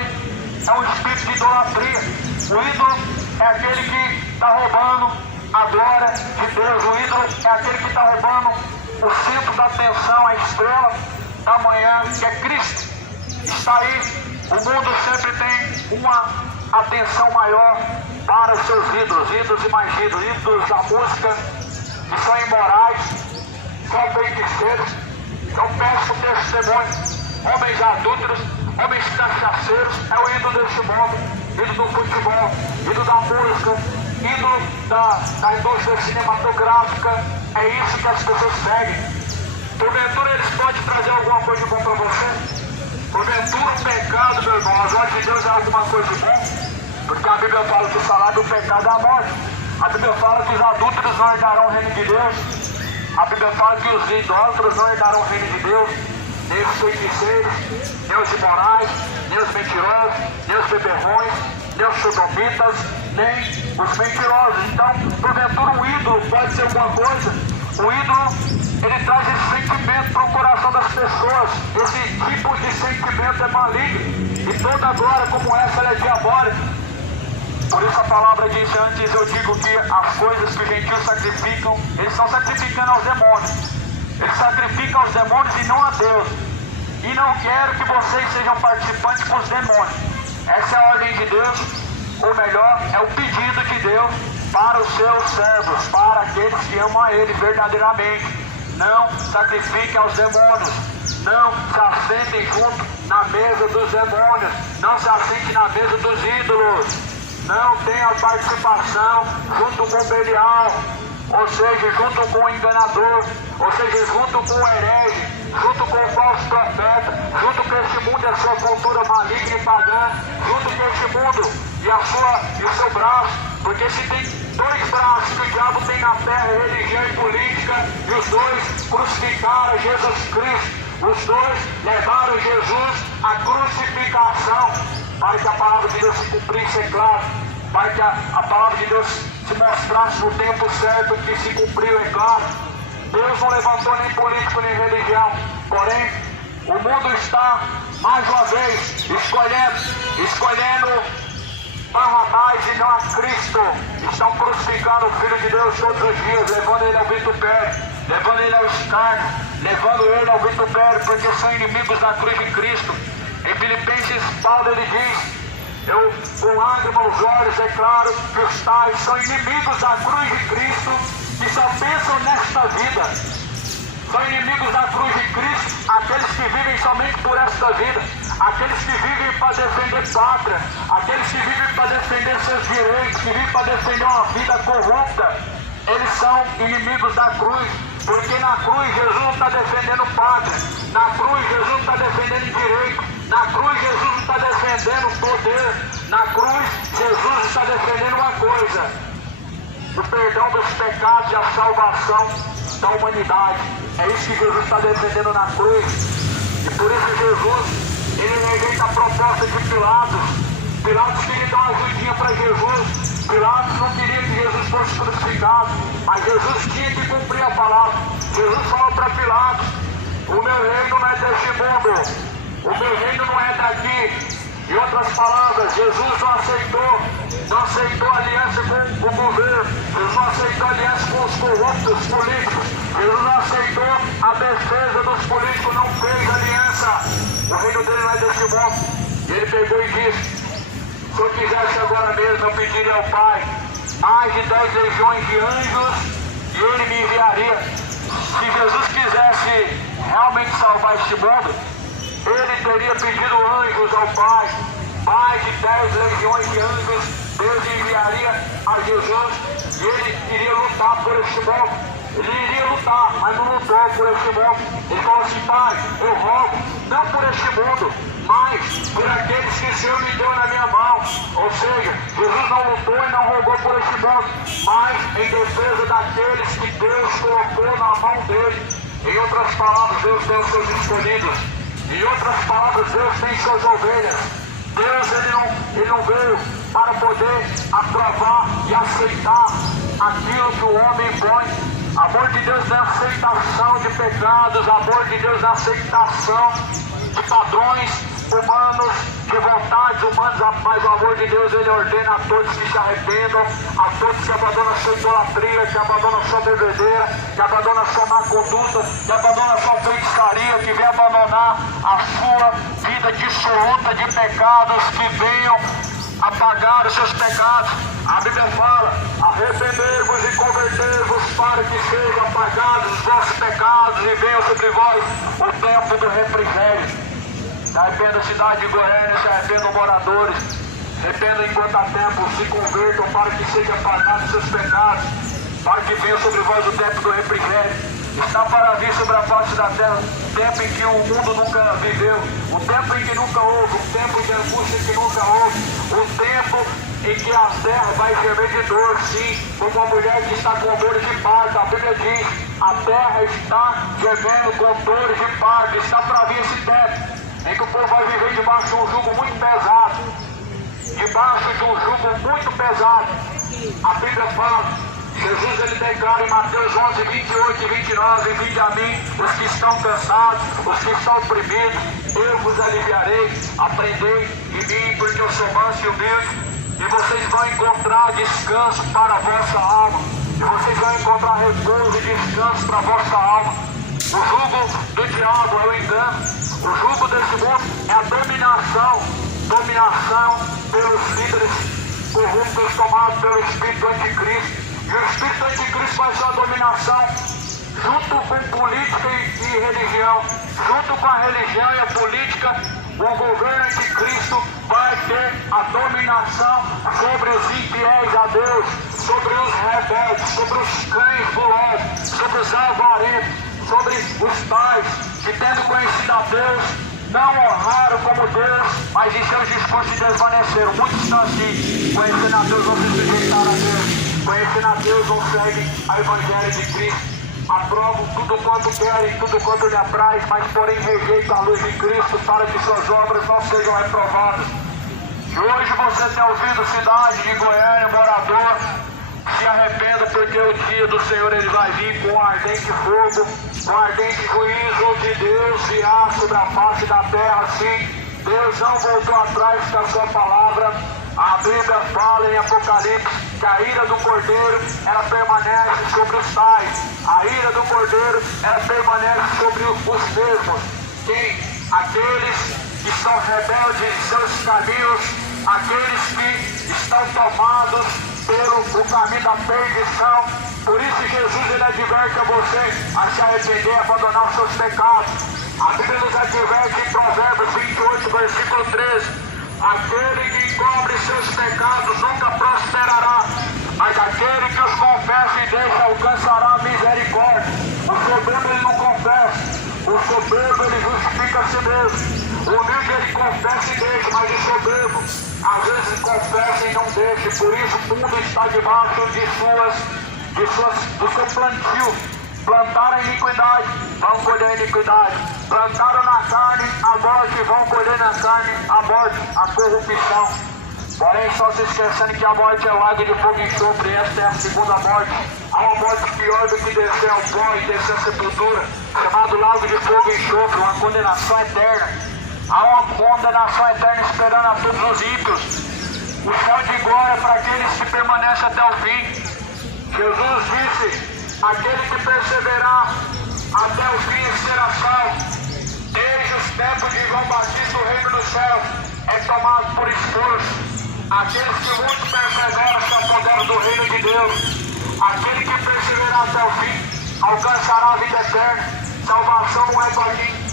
é um espírito de idolatria. O ídolo é aquele que está roubando a glória de Deus. O ídolo é aquele que está roubando o centro da atenção, a estrela da manhã, que é Cristo. Está aí. O mundo sempre tem uma atenção maior para os seus ídolos, ídolos e mais ídolos, ídolos da música, que são imorais, são feiticeiros, são péssimos testemunhos, homens adúlteros, homens cachaceiros, é o ídolo desse mundo, ídolo do futebol, ídolo da música, ídolo da indústria cinematográfica. É isso que as pessoas seguem. Porventura eles podem trazer alguma coisa de bom para você? Porventura o pecado, meu irmão, aos olhos de Deus é alguma coisa de bom? Porque a Bíblia fala que o salário do pecado é a morte. A Bíblia fala que os adúlteros não herdarão o reino de Deus. A Bíblia fala que os idólatras não herdarão o reino de Deus. Nem os feiticeiros, nem os imorais, nem os mentirosos, nem os beberrões, nem os sodomitas, nem os mentirosos. Então, porventura o ídolo pode ser alguma coisa. O ídolo, ele traz esse sentimento para o coração das pessoas. Esse tipo de sentimento é maligno. E toda glória como essa, ela é diabólica. Por isso a palavra diz antes, eu digo que as coisas que os gentios sacrificam, eles estão sacrificando aos demônios. Eles sacrificam aos demônios e não a Deus. E não quero que vocês sejam participantes com os demônios. Essa é a ordem de Deus, ou melhor, é o pedido de Deus para os seus servos, para aqueles que amam a Ele verdadeiramente. Não sacrifiquem aos demônios. Não se assentem junto na mesa dos demônios. Não se assentem na mesa dos ídolos. Não tenha participação junto com o Belial, ou seja, junto com o enganador, ou seja, junto com o herege, junto com o falso profeta, junto com esse mundo e a sua cultura maligna e pagã, junto com esse mundo e o seu braço, porque se tem dois braços que o diabo tem na terra, religião e política, e os dois crucificaram Jesus Cristo, os dois levaram Jesus à crucificação, para que a palavra de Deus se cumprisse, é claro, para que a palavra de Deus se mostrasse no tempo certo que se cumpriu, é claro. Deus não levantou nem político nem religião, porém o mundo está mais uma vez escolhendo Barrabás e não a Cristo. Estão crucificando o Filho de Deus todos os dias, levando ele ao vitupério, levando ele ao escárnio, levando ele ao vitupério, porque são inimigos da cruz de Cristo. Em Filipenses, Paulo ele diz, eu com lágrimas nos olhos declaro que os tais são inimigos da cruz de Cristo, que só pensam nesta vida. São inimigos da cruz de Cristo aqueles que vivem somente por esta vida, aqueles que vivem para defender pátria, aqueles que vivem para defender seus direitos, que vivem para defender uma vida corrupta. Eles são inimigos da cruz, porque na cruz Jesus não está defendendo pátria, na cruz Jesus não está defendendo direito, na cruz Jesus não está defendendo poder, na cruz Jesus está defendendo uma coisa: o perdão dos pecados e a salvação da humanidade. É isso que Jesus está defendendo na cruz. E por isso Jesus, ele rejeita a proposta de Pilatos. Pilatos queria dar uma ajudinha para Jesus. Pilatos não queria que Jesus fosse crucificado, mas Jesus tinha que cumprir a palavra. Jesus falou para Pilatos: o meu reino não é deste mundo, o meu reino não é daqui. Em outras palavras, Jesus não aceitou aliança com o governo, Jesus não aceitou aliança com os corruptos políticos, Jesus não aceitou a defesa dos políticos, não fez aliança. O reino dele não é deste mundo. E ele pegou e disse: se eu quisesse agora mesmo, eu pediria ao Pai mais de 10 legiões de anjos e ele me enviaria. Se Jesus quisesse realmente salvar este mundo, ele teria pedido anjos ao Pai mais de 10 legiões de anjos, Deus enviaria a Jesus e ele iria lutar por esse mundo. Ele iria lutar, mas não lutou por esse mundo. Ele falou assim: Pai, eu rogo, não por este mundo, mas por aqueles que o Senhor me deu na minha mão. Ou seja, Jesus não lutou e não rogou por este mundo, mas em defesa daqueles que Deus colocou na mão dele. Em outras palavras, Deus tem os seus escolhidos. Em outras palavras, Deus tem suas ovelhas. Deus ele não veio para poder aprovar e aceitar aquilo que o homem põe. Amor de Deus não é aceitação de pecados, amor de Deus não é aceitação de padrões humanos, de vontades humanas, mas o amor de Deus ele ordena a todos que se arrependam, a todos que abandonam a sua idolatria, que abandonam a sua bebedeira, que abandonam a sua má conduta, que abandonam a sua feitiçaria, que vem abandonar a sua vida dissoluta de pecados, que venham apagar os seus pecados. A Bíblia fala: arrependei-vos e convertei-vos para que sejam apagados os vossos pecados e venham sobre vós o tempo do refrigério. Se arrependa a cidade de Goiânia, se arrependam moradores, se arrependam enquanto há tempo, se convertam para que sejam apagados os seus pecados, para que venha sobre vós o tempo do refrigério. Está para vir sobre a face da terra o tempo em que o mundo nunca viveu, o tempo em que nunca houve, o tempo de angústia que nunca houve, o tempo em que a terra vai gemer de dor, sim, como uma mulher que está com dores de parto. A Bíblia diz: a terra está gemendo com dores de parto. Está para vir esse tempo em que o povo vai viver debaixo de um jugo muito pesado, debaixo de um jugo muito pesado. A Bíblia fala, Jesus ele declara em Mateus 11, 28 e 29: vinde a mim os que estão cansados, os que estão oprimidos, eu vos aliviarei. Aprendei de mim, porque eu sou manso e humilde, e vocês vão encontrar descanso para a vossa alma, e vocês vão encontrar repouso e descanso para a vossa alma. O jugo do diabo é o engano. O jugo desse mundo é a dominação pelos líderes corruptos tomados pelo Espírito Anticristo. E o Espírito Anticristo faz sua dominação junto com política e religião. Junto com a religião e a política, o governo Anticristo vai ter a dominação sobre os infiéis a Deus, sobre os rebeldes, sobre os cães gulosos, sobre os avarentos, sobre os pais que, tendo conhecido a Deus, não honraram como Deus, mas em seus discursos desvaneceram. Muitos estão assim: conhecendo a Deus, não se sujeitaram a Deus, conhecendo a Deus, não seguem a Evangelho de Cristo, aprovam tudo quanto querem, tudo quanto lhe apraz, mas porém rejeitam a luz de Cristo para que suas obras não sejam reprovadas. E hoje você tem ouvido cidade de Goiânia, morador, se arrependa, porque o dia do Senhor ele vai vir com ardente fogo, com ardente juízo de Deus virá sobre a face da terra. Sim, Deus não voltou atrás da sua palavra. A Bíblia fala em Apocalipse que a ira do Cordeiro ela permanece sobre os tais. A ira do Cordeiro ela permanece sobre os mesmos. Quem? Aqueles que são rebeldes em seus caminhos, aqueles que estão tomados pelo caminho da perdição. Por isso Jesus ele adverte a você a se arrepender e abandonar os seus pecados. A Bíblia nos adverte em Provérbios 28, versículo 13: aquele que encobre seus pecados nunca prosperará, mas aquele que os confessa e deixa alcançará a misericórdia. O soberbo ele não confessa, o soberbo ele justifica a si mesmo. O humilde ele confessa e deixa, mas o soberbo às vezes confessa e não deixa. Por isso o mundo está debaixo do seu plantio. Plantaram a iniquidade, vão colher a iniquidade. Plantaram na carne a morte, vão colher na carne a morte, a corrupção. Porém, só se esquecendo que a morte é lago de fogo e enxofre, e esta é a segunda morte. Há uma morte pior do que descer ao pó e descer à sepultura, chamado lago de fogo e enxofre, uma condenação eterna. Há uma condenação eterna esperando a todos os ímpios. O céu de glória para aqueles que permanecem até o fim. Jesus disse: aquele que perseverar até o fim será salvo. Desde os tempos de João Batista, o reino do céu é tomado por esforço. Aqueles que muito perseveram se apoderam do reino de Deus. Aquele que perseverar até o fim alcançará a vida eterna. Salvação não é somente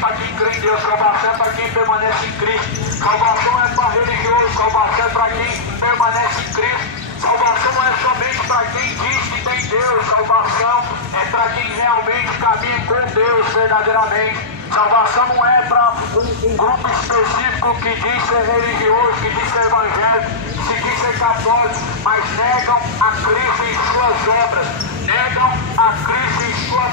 para quem crê em Deus, salvação é para quem permanece em Cristo. Salvação não é para religioso, salvação é para quem permanece em Cristo. Salvação não é somente para quem diz que tem Deus, salvação é para quem realmente caminha com Deus verdadeiramente. Salvação não é para um grupo específico que diz ser religioso, que diz ser evangélico, que diz ser católico, mas negam a Cristo em suas obras, negam a Cristo em sua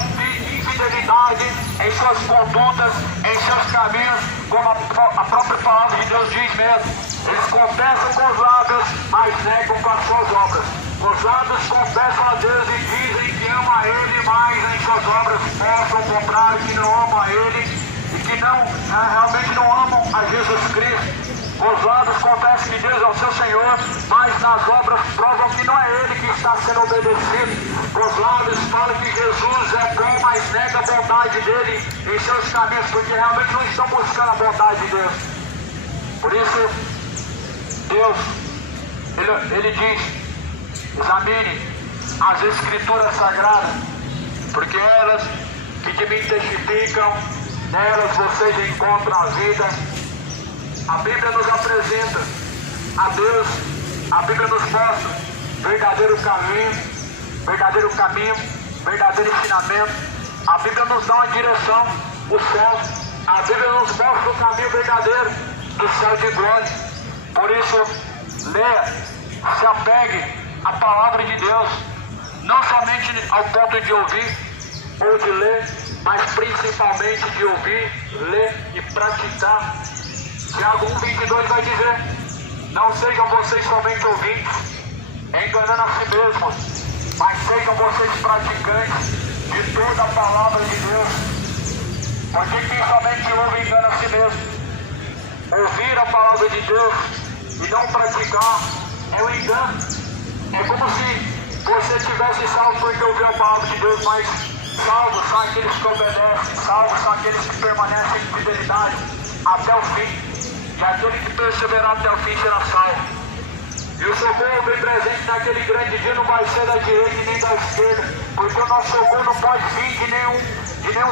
infidelidade, em suas condutas, em seus caminhos, como a própria palavra de Deus diz mesmo. Eles confessam com os lábios, mas negam com as suas obras. Os lábios confessam a Deus e dizem que amam a Ele, mas em suas obras mostram o contrário, que não amam a Ele e que realmente não amam a Jesus Cristo. Os lábios confessam que Deus é o seu Senhor, mas nas obras provam que não é Ele que está sendo obedecido. Os lábios falam que Jesus é bom, mas nega a bondade dele em seus caminhos, porque realmente não estão buscando a bondade de Deus. Por isso, Deus, Ele diz: examine as Escrituras Sagradas, porque elas que de mim testificam, nelas vocês encontram a vida. A Bíblia nos apresenta a Deus, a Bíblia nos mostra verdadeiro caminho, verdadeiro ensinamento. A Bíblia nos dá uma direção, o céu. A Bíblia nos mostra o caminho verdadeiro do céu de glória. Por isso, leia, se apegue à palavra de Deus, não somente ao ponto de ouvir ou de ler, mas principalmente de ouvir, ler e praticar. Tiago 1,22 vai dizer: não sejam vocês somente ouvintes, enganando a si mesmos, mas sejam vocês praticantes de toda a palavra de Deus. Porque quem somente ouve engana a si mesmo. Ouvir a palavra de Deus e não praticar é um engano. É como se você tivesse salvo porque ouviu a palavra de Deus, mas salvos são aqueles que obedecem, salvos são aqueles que permanecem em fidelidade até o fim. E aquele que perseverar até o fim será salvo. E o socorro bem presente naquele grande dia não vai ser da direita e nem da esquerda, porque o nosso socorro não pode vir de nenhum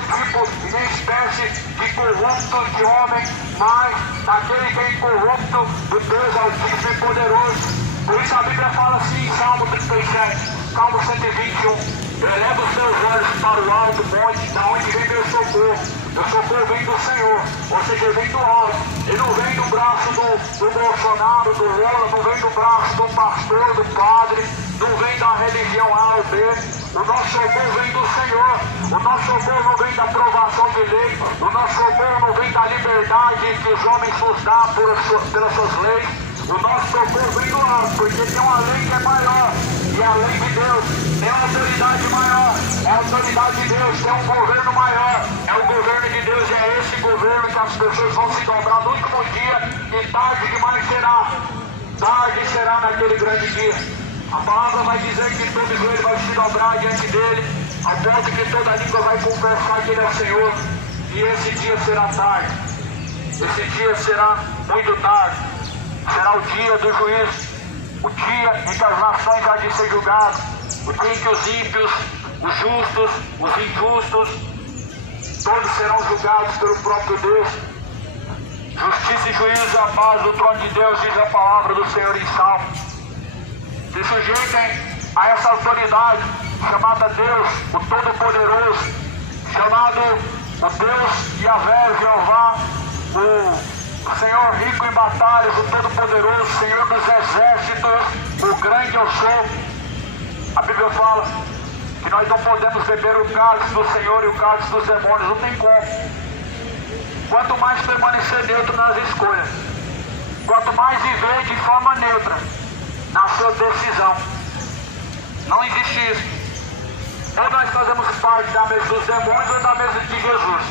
tipo, de nenhuma espécie de corrupto de homem, mas daquele que é incorrupto, do Deus Altíssimo e Poderoso. Por isso a Bíblia fala assim em Salmo 37, Salmo 121: eleva os seus olhos para o alto monte, da onde vem meu socorro. Meu socorro vem do Senhor, ou seja, vem do alto. Ele não vem do braço do Bolsonaro, do Lula, não vem do braço do pastor, do padre, não vem da religião A ou B. O nosso socorro vem do Senhor. O nosso socorro não vem da aprovação de lei. O nosso socorro não vem da liberdade que os homens nos dão pelas suas leis. O nosso socorro vem do alto, porque tem uma lei que é maior. E a lei de Deus tem uma autoridade maior. É a autoridade de Deus, tem um governo maior. É o governo de Deus, e é esse governo que as pessoas vão se dobrar no último dia. E tarde demais será. Tarde será naquele grande dia. A palavra vai dizer que todo joelho vai se dobrar diante dele, ao ponto que toda língua vai confessar que ele é o Senhor. E esse dia será tarde. Esse dia será muito tarde. Será o dia do juízo, o dia em que as nações há de ser julgadas, o dia em que os ímpios, os justos, os injustos, todos serão julgados pelo próprio Deus. Justiça e juízo à base do trono de Deus, diz a palavra do Senhor em Salmo. Se sujeitem a essa autoridade chamada Deus, o Todo-Poderoso, chamado o Deus Yahvé, Jeová, o Senhor rico em batalhas, o Todo-Poderoso, Senhor dos exércitos, o grande eu sou. A Bíblia fala que nós não podemos beber o cálice do Senhor e o cálice dos demônios, não tem como. Quanto mais permanecer neutro nas escolhas, quanto mais viver de forma neutra na sua decisão, não existe isso. Ou nós fazemos parte da mesa dos demônios ou da mesa de Jesus.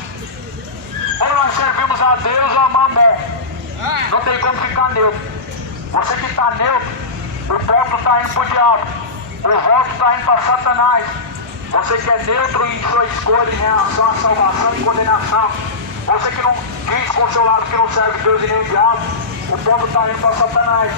Ou nós servimos a Deus ou a Mamon. Não tem como ficar neutro. Você que está neutro, o voto está indo para o diabo, o voto está indo para Satanás. Você que é neutro em sua escolha em relação à salvação e condenação, você que não diz com o seu lado que não serve Deus e nem o diabo, o ponto está indo para Satanás.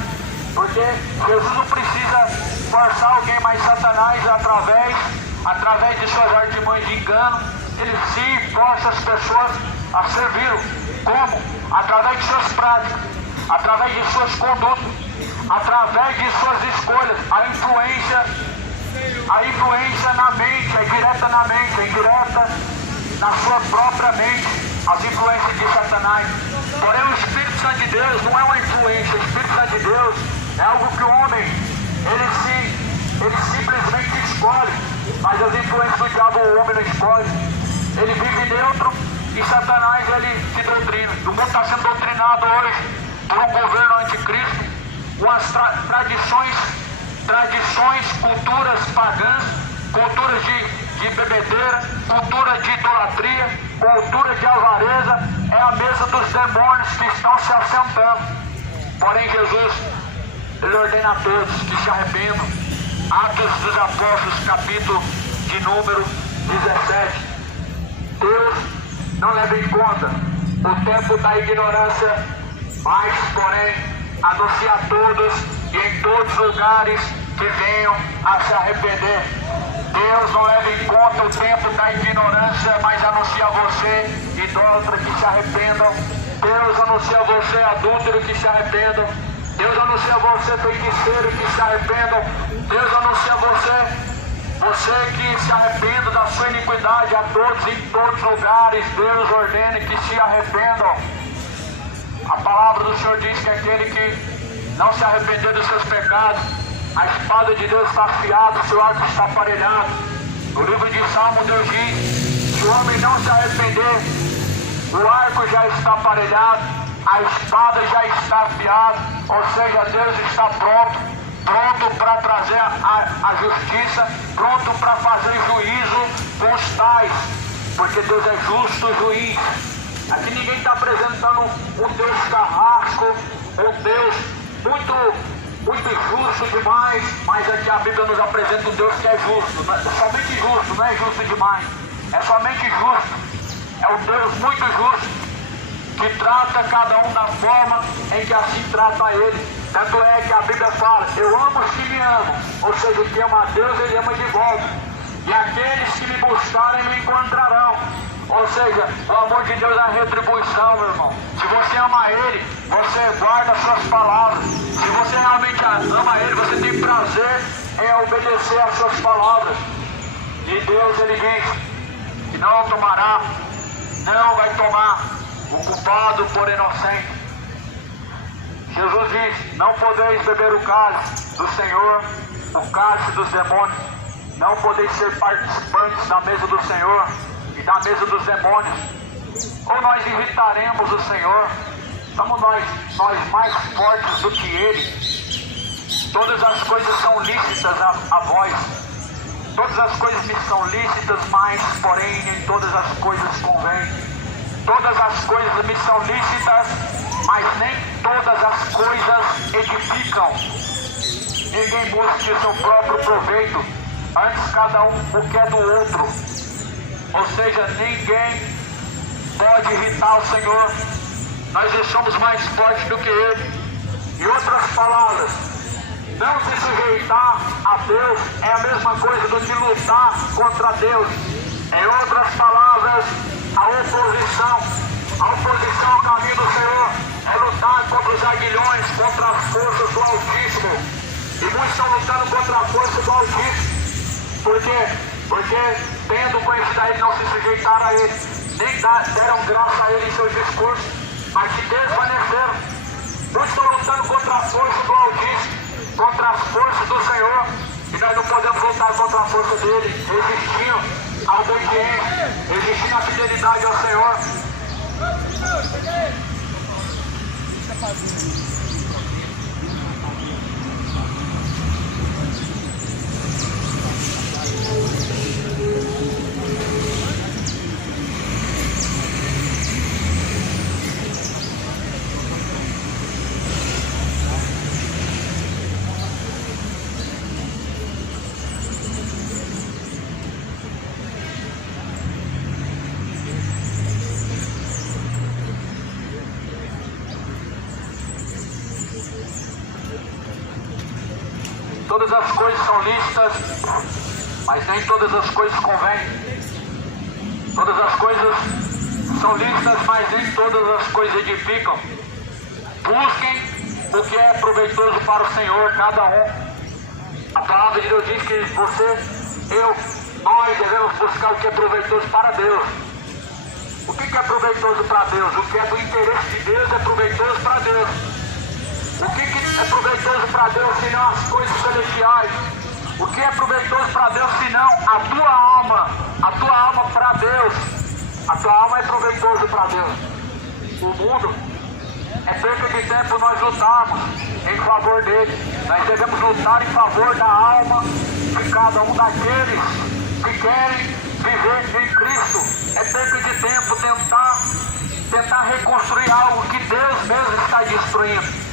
Porque Jesus não precisa forçar alguém, mas Satanás, através de suas artimanhas de engano, ele se força as pessoas a servi-lo. Como? Através de suas práticas, através de suas condutas, através de suas escolhas. A influência na mente, é direta na mente, é indireta na sua própria mente, as influências de Satanás. Porém, o Espírito Santo de Deus não é uma influência. O Espírito Santo de Deus é algo que o homem, ele simplesmente escolhe, mas as influências do diabo o homem não escolhe. Ele vive neutro e Satanás ele se doutrina. O mundo está sendo doutrinado hoje por um governo anticristo, com as tradições, culturas pagãs, culturas de bebedeira, cultura de idolatria, cultura de avareza. É a mesa dos demônios que estão se assentando. Porém, Jesus, ele ordena a todos que se arrependam. Atos dos Apóstolos, capítulo de número 17. Deus não leva em conta o tempo da ignorância, mas, porém, anuncia a todos e em todos os lugares que venham a se arrepender. Deus não leva em conta o tempo da ignorância, mas anuncia a você, idólatra, que se arrependam. Deus anuncia a você, adúltero, que se arrependam. Deus anuncia a você, feiticeiro, que se arrependam. Deus anuncia a você que se arrependa da sua iniquidade. A todos, em todos os lugares, Deus ordena que se arrependam. A palavra do Senhor diz que aquele que não se arrepender dos seus pecados, a espada de Deus está afiada, o seu arco está aparelhado. No livro de Salmo, Deus diz: se o homem não se arrepender, o arco já está aparelhado, a espada já está afiada, ou seja, Deus está pronto para trazer a justiça, pronto para fazer juízo com os tais, porque Deus é justo juiz. Aqui ninguém está apresentando um Deus carrasco, um Deus muito justo demais, mas aqui a Bíblia nos apresenta um Deus que é justo, somente justo, não é justo demais, é somente justo. É um Deus muito justo, que trata cada um da forma em que assim trata ele. Tanto é que a Bíblia fala: eu amo os que me amam, ou seja, o que ama a Deus, ele ama de volta. E aqueles que me buscarem me encontrarão. Ou seja, o amor de Deus é a retribuição, meu irmão. Se você ama Ele, você guarda as suas palavras. Se você realmente ama Ele, você tem prazer em obedecer às suas palavras. E Deus, Ele diz que não vai tomar o culpado por inocente. Jesus diz: não podeis beber o cálice do Senhor, o cálice dos demônios. Não podeis ser participantes da mesa do Senhor e da mesa dos demônios. Ou nós irritaremos o Senhor, somos nós mais fortes do que Ele. Todas as coisas são lícitas a vós. Todas as coisas me são lícitas, mas porém nem todas as coisas convêm. Todas as coisas me são lícitas, mas nem todas as coisas edificam. Ninguém busque o seu próprio proveito, antes cada um o que é do outro. Ou seja, ninguém pode irritar o Senhor. Nós somos mais fortes do que Ele. Em outras palavras, não se sujeitar a Deus é a mesma coisa do que lutar contra Deus. Em outras palavras, a oposição ao caminho do Senhor é lutar contra os aguilhões, contra as forças do Altíssimo. E muitos estão lutando contra a força do Altíssimo. Por quê? Porque tendo conhecido a Ele, não se sujeitaram a Ele, nem deram graça a Ele em seus discursos, mas se desvaneceram. Muitos estão lutando contra a força do Altíssimo, contra as forças do Senhor, e nós não podemos lutar contra a força dele, resistindo à obediência, resistindo à fidelidade ao Senhor. Todas as coisas são lícitas, mas nem todas as coisas convêm. Todas as coisas são lícitas, mas nem todas as coisas edificam. Busquem o que é proveitoso para o Senhor, cada um. A palavra de Deus diz que você, nós devemos buscar o que é proveitoso para Deus. O que é proveitoso para Deus? O que é do interesse de Deus é proveitoso para Deus. O que é proveitoso para Deus senão as coisas celestiais? O que é proveitoso para Deus senão a tua alma? A tua alma para Deus. A tua alma é proveitoso para Deus. O mundo é perca de tempo nós lutarmos em favor dele. Nós devemos lutar em favor da alma de cada um daqueles que querem viver em Cristo. É perca de tempo tentar reconstruir algo que Deus mesmo está destruindo.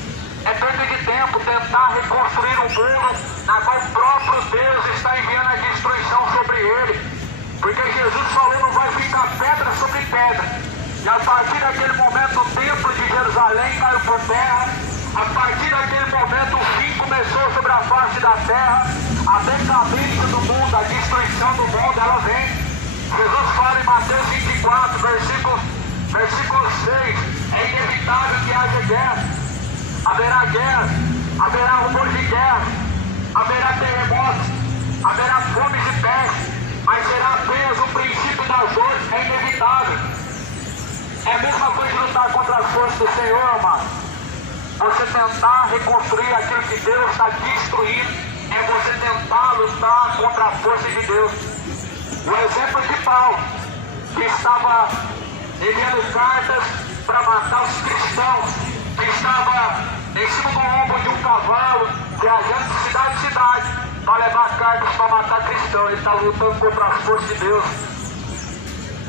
É perda de tempo tentar reconstruir um mundo na qual o próprio Deus está enviando a destruição sobre ele. Porque Jesus falou, não vai ficar pedra sobre pedra. E a partir daquele momento o templo de Jerusalém caiu por terra. A partir daquele momento o fim começou sobre a face da terra. A decadência do mundo, a destruição do mundo, ela vem. Jesus fala em Mateus 24, versículo 6. É inevitável que haja guerra. Haverá guerra, haverá rumores de guerra, haverá terremotos, haverá fomes e pestes, mas será apenas o princípio das dores, é inevitável. É a mesma coisa de lutar contra as forças do Senhor, amado. Você tentar reconstruir aquilo que Deus está destruindo, é você tentar lutar contra a força de Deus. O exemplo de Paulo, que estava enviando cartas para matar os cristãos, que estava em cima do ombro de um cavalo, viajando de cidade em cidade, para levar cartas para matar cristãos. Ele está lutando contra as forças de Deus.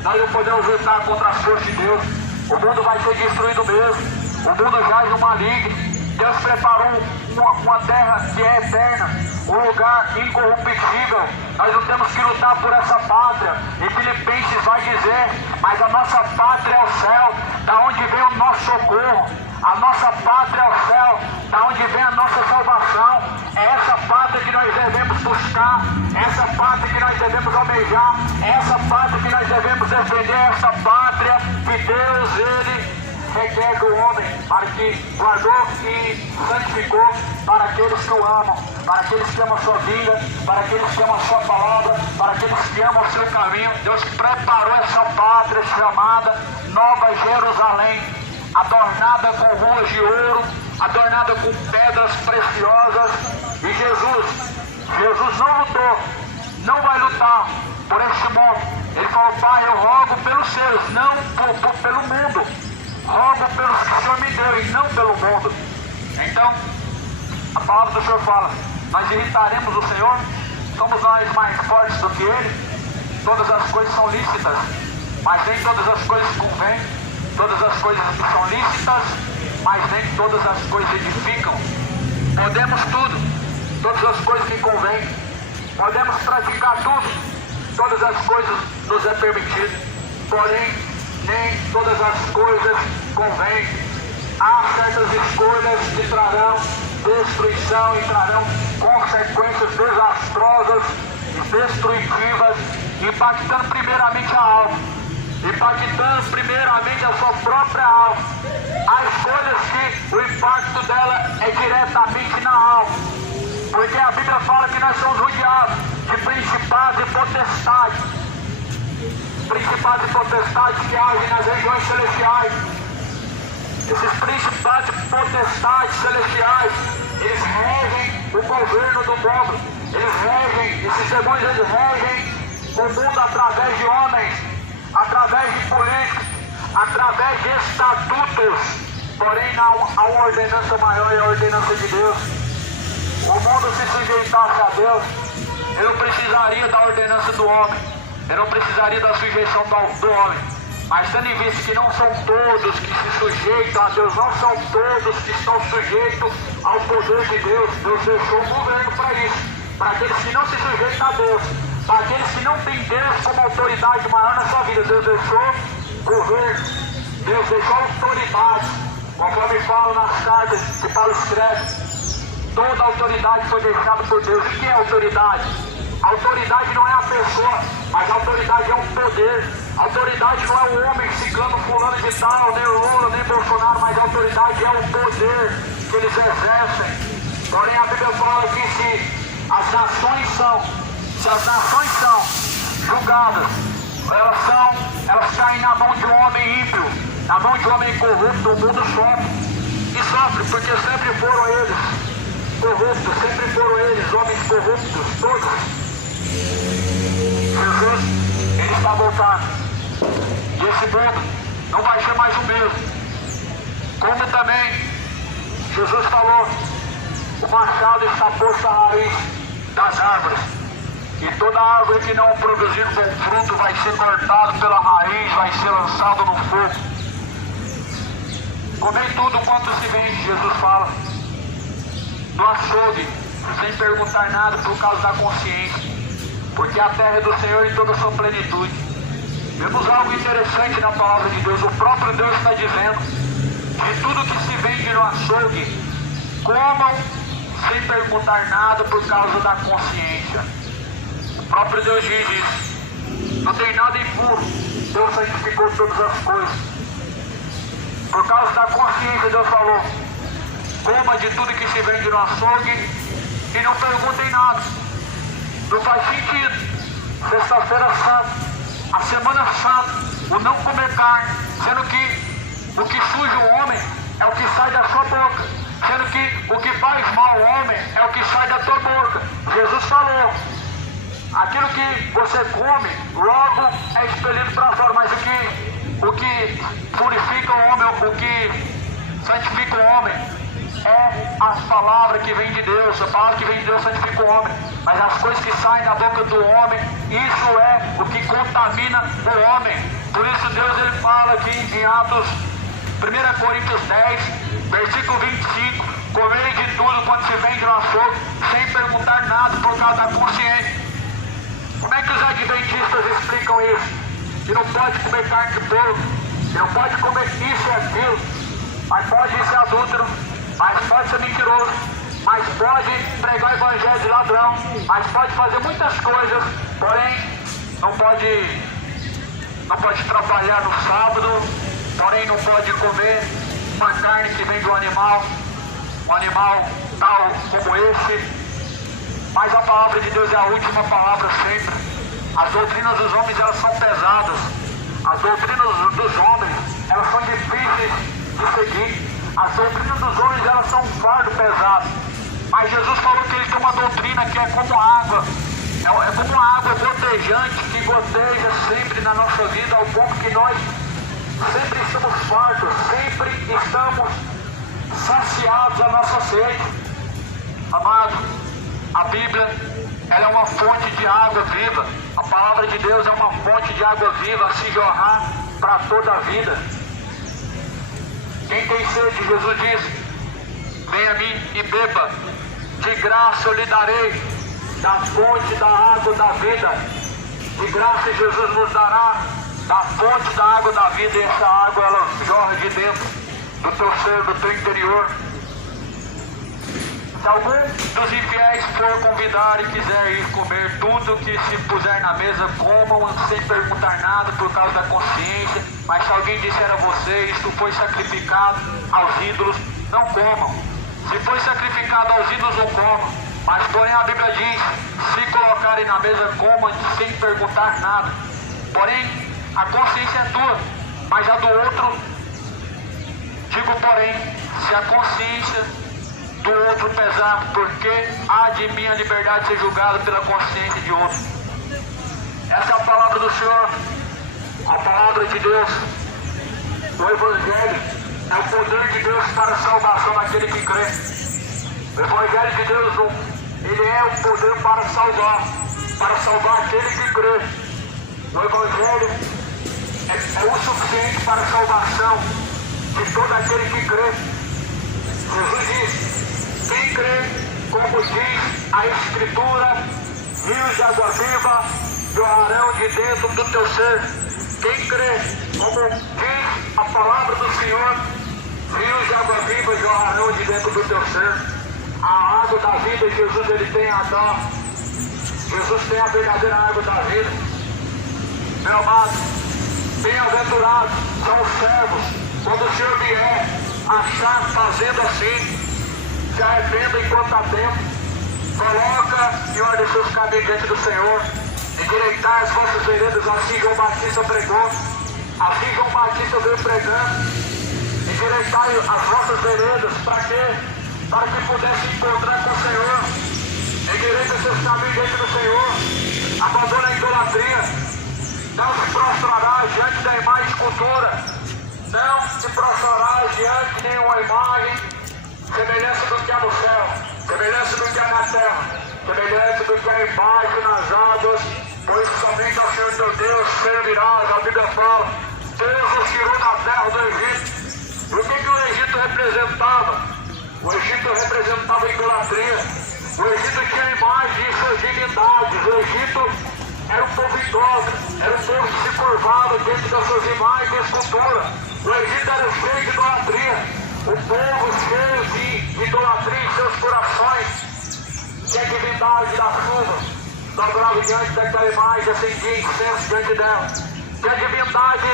Nós não podemos lutar contra as forças de Deus. O mundo vai ser destruído mesmo. O mundo jaz no maligno. Deus preparou uma terra que é eterna, um lugar incorruptível. Nós não temos que lutar por essa pátria. Em Filipenses vai dizer, mas a nossa pátria é o céu, da onde vem o nosso socorro. A nossa pátria é o céu, da onde vem a nossa salvação. É essa pátria que nós devemos buscar, essa pátria que nós devemos almejar, essa pátria que nós devemos defender, essa pátria que Deus, Ele requer do homem, para que guardou e santificou para aqueles que o amam, para aqueles que amam a sua vida, para aqueles que amam a sua palavra, para aqueles que amam o seu caminho. Deus preparou essa pátria chamada Nova Jerusalém, adornada com ruas de ouro, adornada com pedras preciosas. E Jesus não lutou, não vai lutar por este mundo. Ele falou, Pai, eu rogo pelos seus, não pelo mundo. Rogo pelos que o Senhor me deu e não pelo mundo. Então, a palavra do Senhor fala, nós irritaremos o Senhor? Somos nós mais fortes do que Ele? Todas as coisas são lícitas, mas nem todas as coisas convêm. Todas as coisas são lícitas, mas nem todas as coisas edificam. Podemos tudo, todas as coisas que convêm. Podemos praticar tudo, todas as coisas nos é permitido. Porém, nem todas as coisas convêm. Há certas escolhas que trarão destruição e trarão consequências desastrosas e destrutivas, impactando primeiramente a alma, impactando primeiramente a sua própria alma. Há escolhas que o impacto dela é diretamente na alma, porque a Bíblia fala que nós somos rodeados de principados e potestades. Principados e potestades que agem nas regiões celestiais. Esses principados e potestades celestiais, eles regem o governo do mundo. Eles regem, esses demônios, eles regem o mundo através de homens, através de políticos, através de estatutos. Porém, há uma ordenança maior, e a ordenança de Deus. O mundo se sujeitasse a Deus, ele não precisaria da ordenança do homem. Eu não precisaria da sujeição do homem. Mas tendo em vista que não são todos que se sujeitam a Deus, não são todos que estão sujeitos ao poder de Deus, Deus deixou um governo para isso. Para aqueles que não se sujeitam a Deus, para aqueles que não têm Deus como autoridade maior na sua vida, Deus deixou governo, Deus deixou autoridade. Conforme fala nas cartas que Paulo escreve, toda autoridade foi deixada por Deus. O que é autoridade? A autoridade não é a pessoa, mas a autoridade é um poder. A Autoridade não é o homem ciclano, fulano de tal, nem Lula, nem Bolsonaro, mas a autoridade é o poder que eles exercem. Porém a Bíblia fala que se as nações são julgadas, elas caem na mão de um homem ímpio, na mão de um homem corrupto, o mundo sofre. E sofre porque sempre foram eles corruptos, sempre foram eles homens corruptos, todos. Jesus, ele está voltando. E esse mundo não vai ser mais o mesmo. Como também Jesus falou, o machado está posto à raiz das árvores. E toda árvore que não produzir bom fruto vai ser cortada pela raiz, vai ser lançado no fogo. Comei tudo quanto se vende, Jesus fala, no açougue, sem perguntar nada por causa da consciência. Porque a terra é do Senhor em toda a sua plenitude. Vemos algo interessante na palavra de Deus. O próprio Deus está dizendo, de tudo que se vende no açougue, comam sem perguntar nada por causa da consciência. O próprio Deus diz isso. Não tem nada impuro. Deus santificou todas as coisas. Por causa da consciência, Deus falou, coma de tudo que se vende no açougue e não perguntem nada. Não faz sentido. Sexta-feira Santa, a Semana Santa, o não comer carne, sendo que o que suja o homem é o que sai da sua boca, sendo que o que faz mal ao homem é o que sai da tua boca. Jesus falou, aquilo que você come, logo é expelido para fora, mas o que purifica o homem, o que santifica o homem, é a palavra que vem de Deus. A palavra que vem de Deus santifica o homem. Mas as coisas que saem da boca do homem, isso é o que contamina o homem. Por isso Deus ele fala aqui em Atos 1 Coríntios 10, versículo 25, comei de tudo quanto se vende no açougue, sem perguntar nada por causa da consciência. Como é que os adventistas explicam isso? Que não pode comer carne de porco, não pode comer isso e aquilo, mas pode ser adúltero, mas pode ser mentiroso, mas pode pregar o evangelho de ladrão, mas pode fazer muitas coisas, porém não pode trabalhar no sábado, porém não pode comer uma carne que vem de um animal tal como esse. Mas a palavra de Deus é a última palavra sempre. As doutrinas dos homens elas são pesadas, as doutrinas dos homens elas são difíceis de seguir. As doutrinas dos homens elas são um fardo pesado, mas Jesus falou que ele tem uma doutrina que é como água, é como uma água gotejante que goteja sempre na nossa vida, ao ponto que nós sempre estamos fartos, sempre estamos saciados a nossa sede. Amado, a Bíblia ela é uma fonte de água viva, a palavra de Deus é uma fonte de água viva a se jorrar para toda a vida. Quem tem sede, Jesus diz, venha a mim e beba, de graça eu lhe darei da fonte da água da vida. De graça Jesus nos dará da fonte da água da vida, e essa água ela jorra de dentro do teu ser, do teu interior. Se algum dos infiéis for convidar e quiser ir comer tudo que se puser na mesa, comam sem perguntar nada por causa da consciência. Mas se alguém disser a vocês, isto foi sacrificado aos ídolos, não comam. Se foi sacrificado aos ídolos, não comam. Mas porém a Bíblia diz, se colocarem na mesa, comam sem perguntar nada. Porém, a consciência é tua, mas a do outro, digo porém, se a consciência do outro pesar, porque há de minha liberdade ser julgada pela consciência de outro. Essa é a palavra do Senhor, a palavra de Deus. O Evangelho é o poder de Deus para a salvação daquele que crê. O Evangelho de Deus, ele é o poder para salvar aquele que crê. O Evangelho é o suficiente para a salvação de todo aquele que crê. Jesus disse, quem crê, como diz a Escritura, rios de água viva jorrarão de dentro do teu ser. Quem crê, como diz a palavra do Senhor, rios de água viva jorrarão de dentro do teu ser. A água da vida, Jesus ele tem a dar. Jesus tem a verdadeira água da vida. Meu amado, Bem-aventurados são os servos, quando o Senhor vier, achar fazendo assim, se arrependa enquanto há tempo, coloca em ordem seus caminhos diante do Senhor, endireitai as vossas veredas, assim João Batista pregou, assim João Batista veio pregando, endireitai as vossas veredas, para quê? Para que pudesse encontrar com o Senhor, endireita seus caminhos diante do Senhor, abandona a idolatria, não se prostrarás diante da imagem escultura, não se prostrarás diante de nenhuma imagem, semelhança do que há no céu, semelhança do que há na terra, semelhança do que há embaixo nas águas, pois somente ao Senhor teu Deus servirás. A Bíblia fala, Deus os tirou da terra do Egito. E o que o Egito representava? O Egito representava a idolatria. O Egito tinha imagem de suas divindades. O Egito era um povo idólatra, era um povo que se curvava diante das suas imagens de escultura. O Egito era cheio de idolatria. O povo cheio de idolatria em seus corações, que a divindade da chuva dobrava diante daquela imagem, acendia incenso diante dela. Que a divindade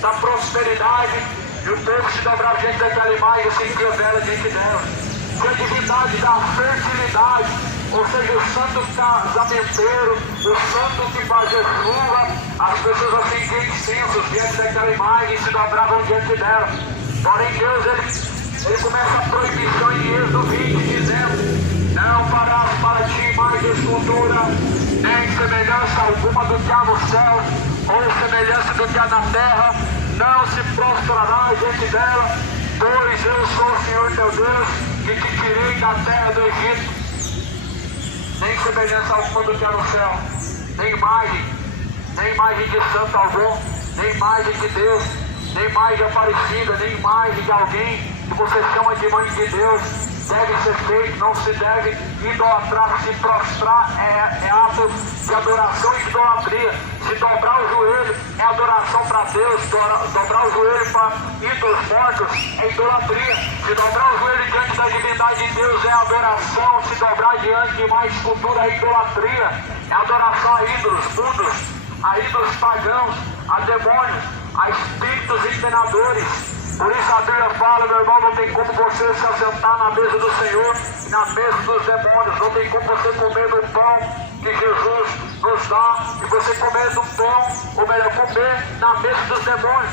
da prosperidade, e o povo se dobrava diante daquela imagem, acendia vela diante dela. Que a divindade da fertilidade, ou seja, o santo casamenteiro, o santo que fazia chuva, as pessoas acendiam incensos diante daquela imagem e se dobravam diante dela. Porém, Deus, ele começa a proibição em Êxodo 20, dizendo: não farás para ti imagem de escultura, nem semelhança alguma do que há no céu, ou semelhança do que há na terra, não se prostrarás diante dela, pois eu sou o Senhor teu Deus, que te tirei da terra do Egito. Nem semelhança alguma do que há no céu, nem imagem de santo algum, nem imagem de Deus, nem imagem aparecida, nem imagem de alguém que você chama de mãe de Deus, deve ser feito, não se deve idolatrar, se prostrar é ato de adoração e de idolatria. Se dobrar o joelho é adoração para Deus, dobrar o joelho para ídolos mortos é idolatria. Se dobrar o joelho diante da divindade de Deus é adoração, se dobrar diante de mais escultura é idolatria, é adoração a ídolos mudos, a ídolos pagãos, a demônios, a espíritos enganadores. Por isso a Bíblia fala, meu irmão, não tem como você se assentar na mesa do Senhor e na mesa dos demônios. Não tem como você comer do pão que Jesus nos dá e você comer do pão, ou melhor, comer na mesa dos demônios.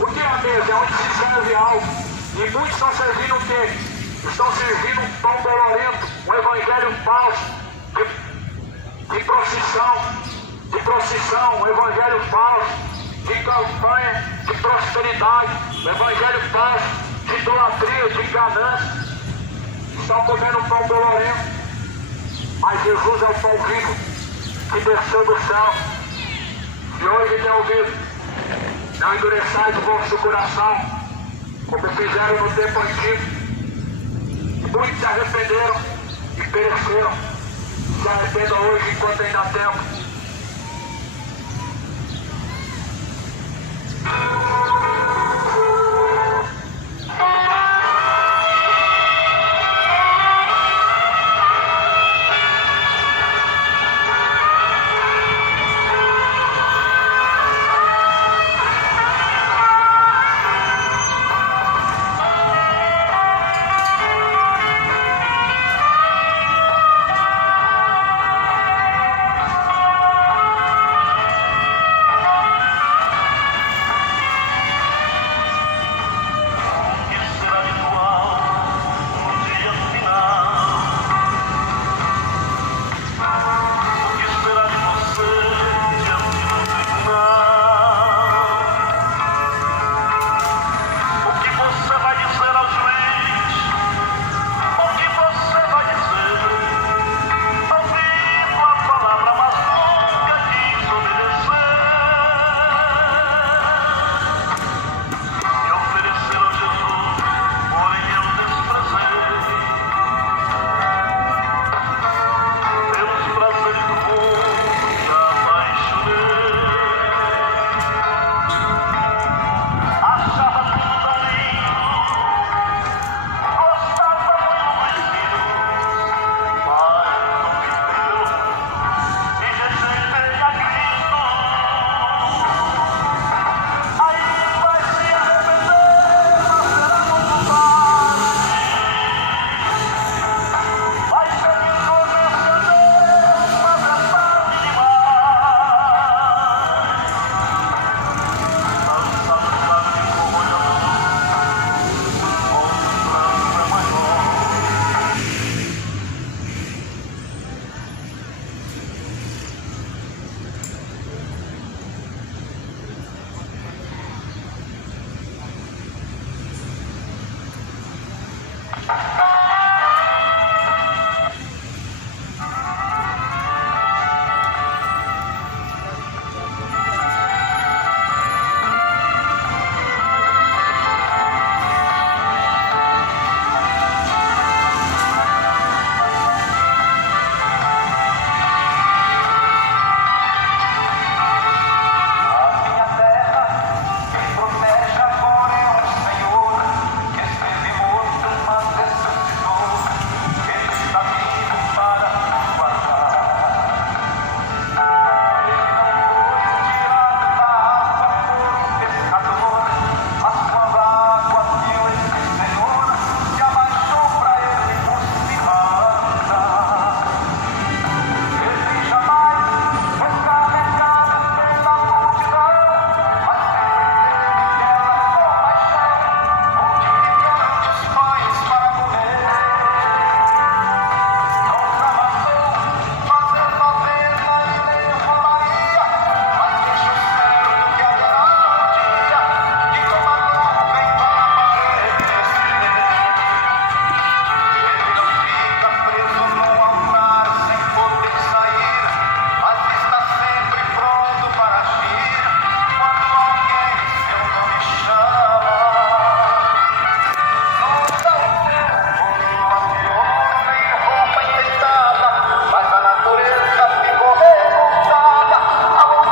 O que é a mesa? É onde se serve algo. E muitos estão servindo o quê? Estão servindo um pão dolorento, um evangelho falso, de procissão, um evangelho falso, de campanha, de prosperidade, um evangelho falso, de idolatria, de ganância. Estão comendo pão dolorento, mas Jesus é o pão vivo que desceu do céu. E hoje tem ouvido: não endureçais o vosso coração, como fizeram no tempo antigo. Muitos se arrependeram e pereceram. Se arrependam hoje enquanto ainda há tempo.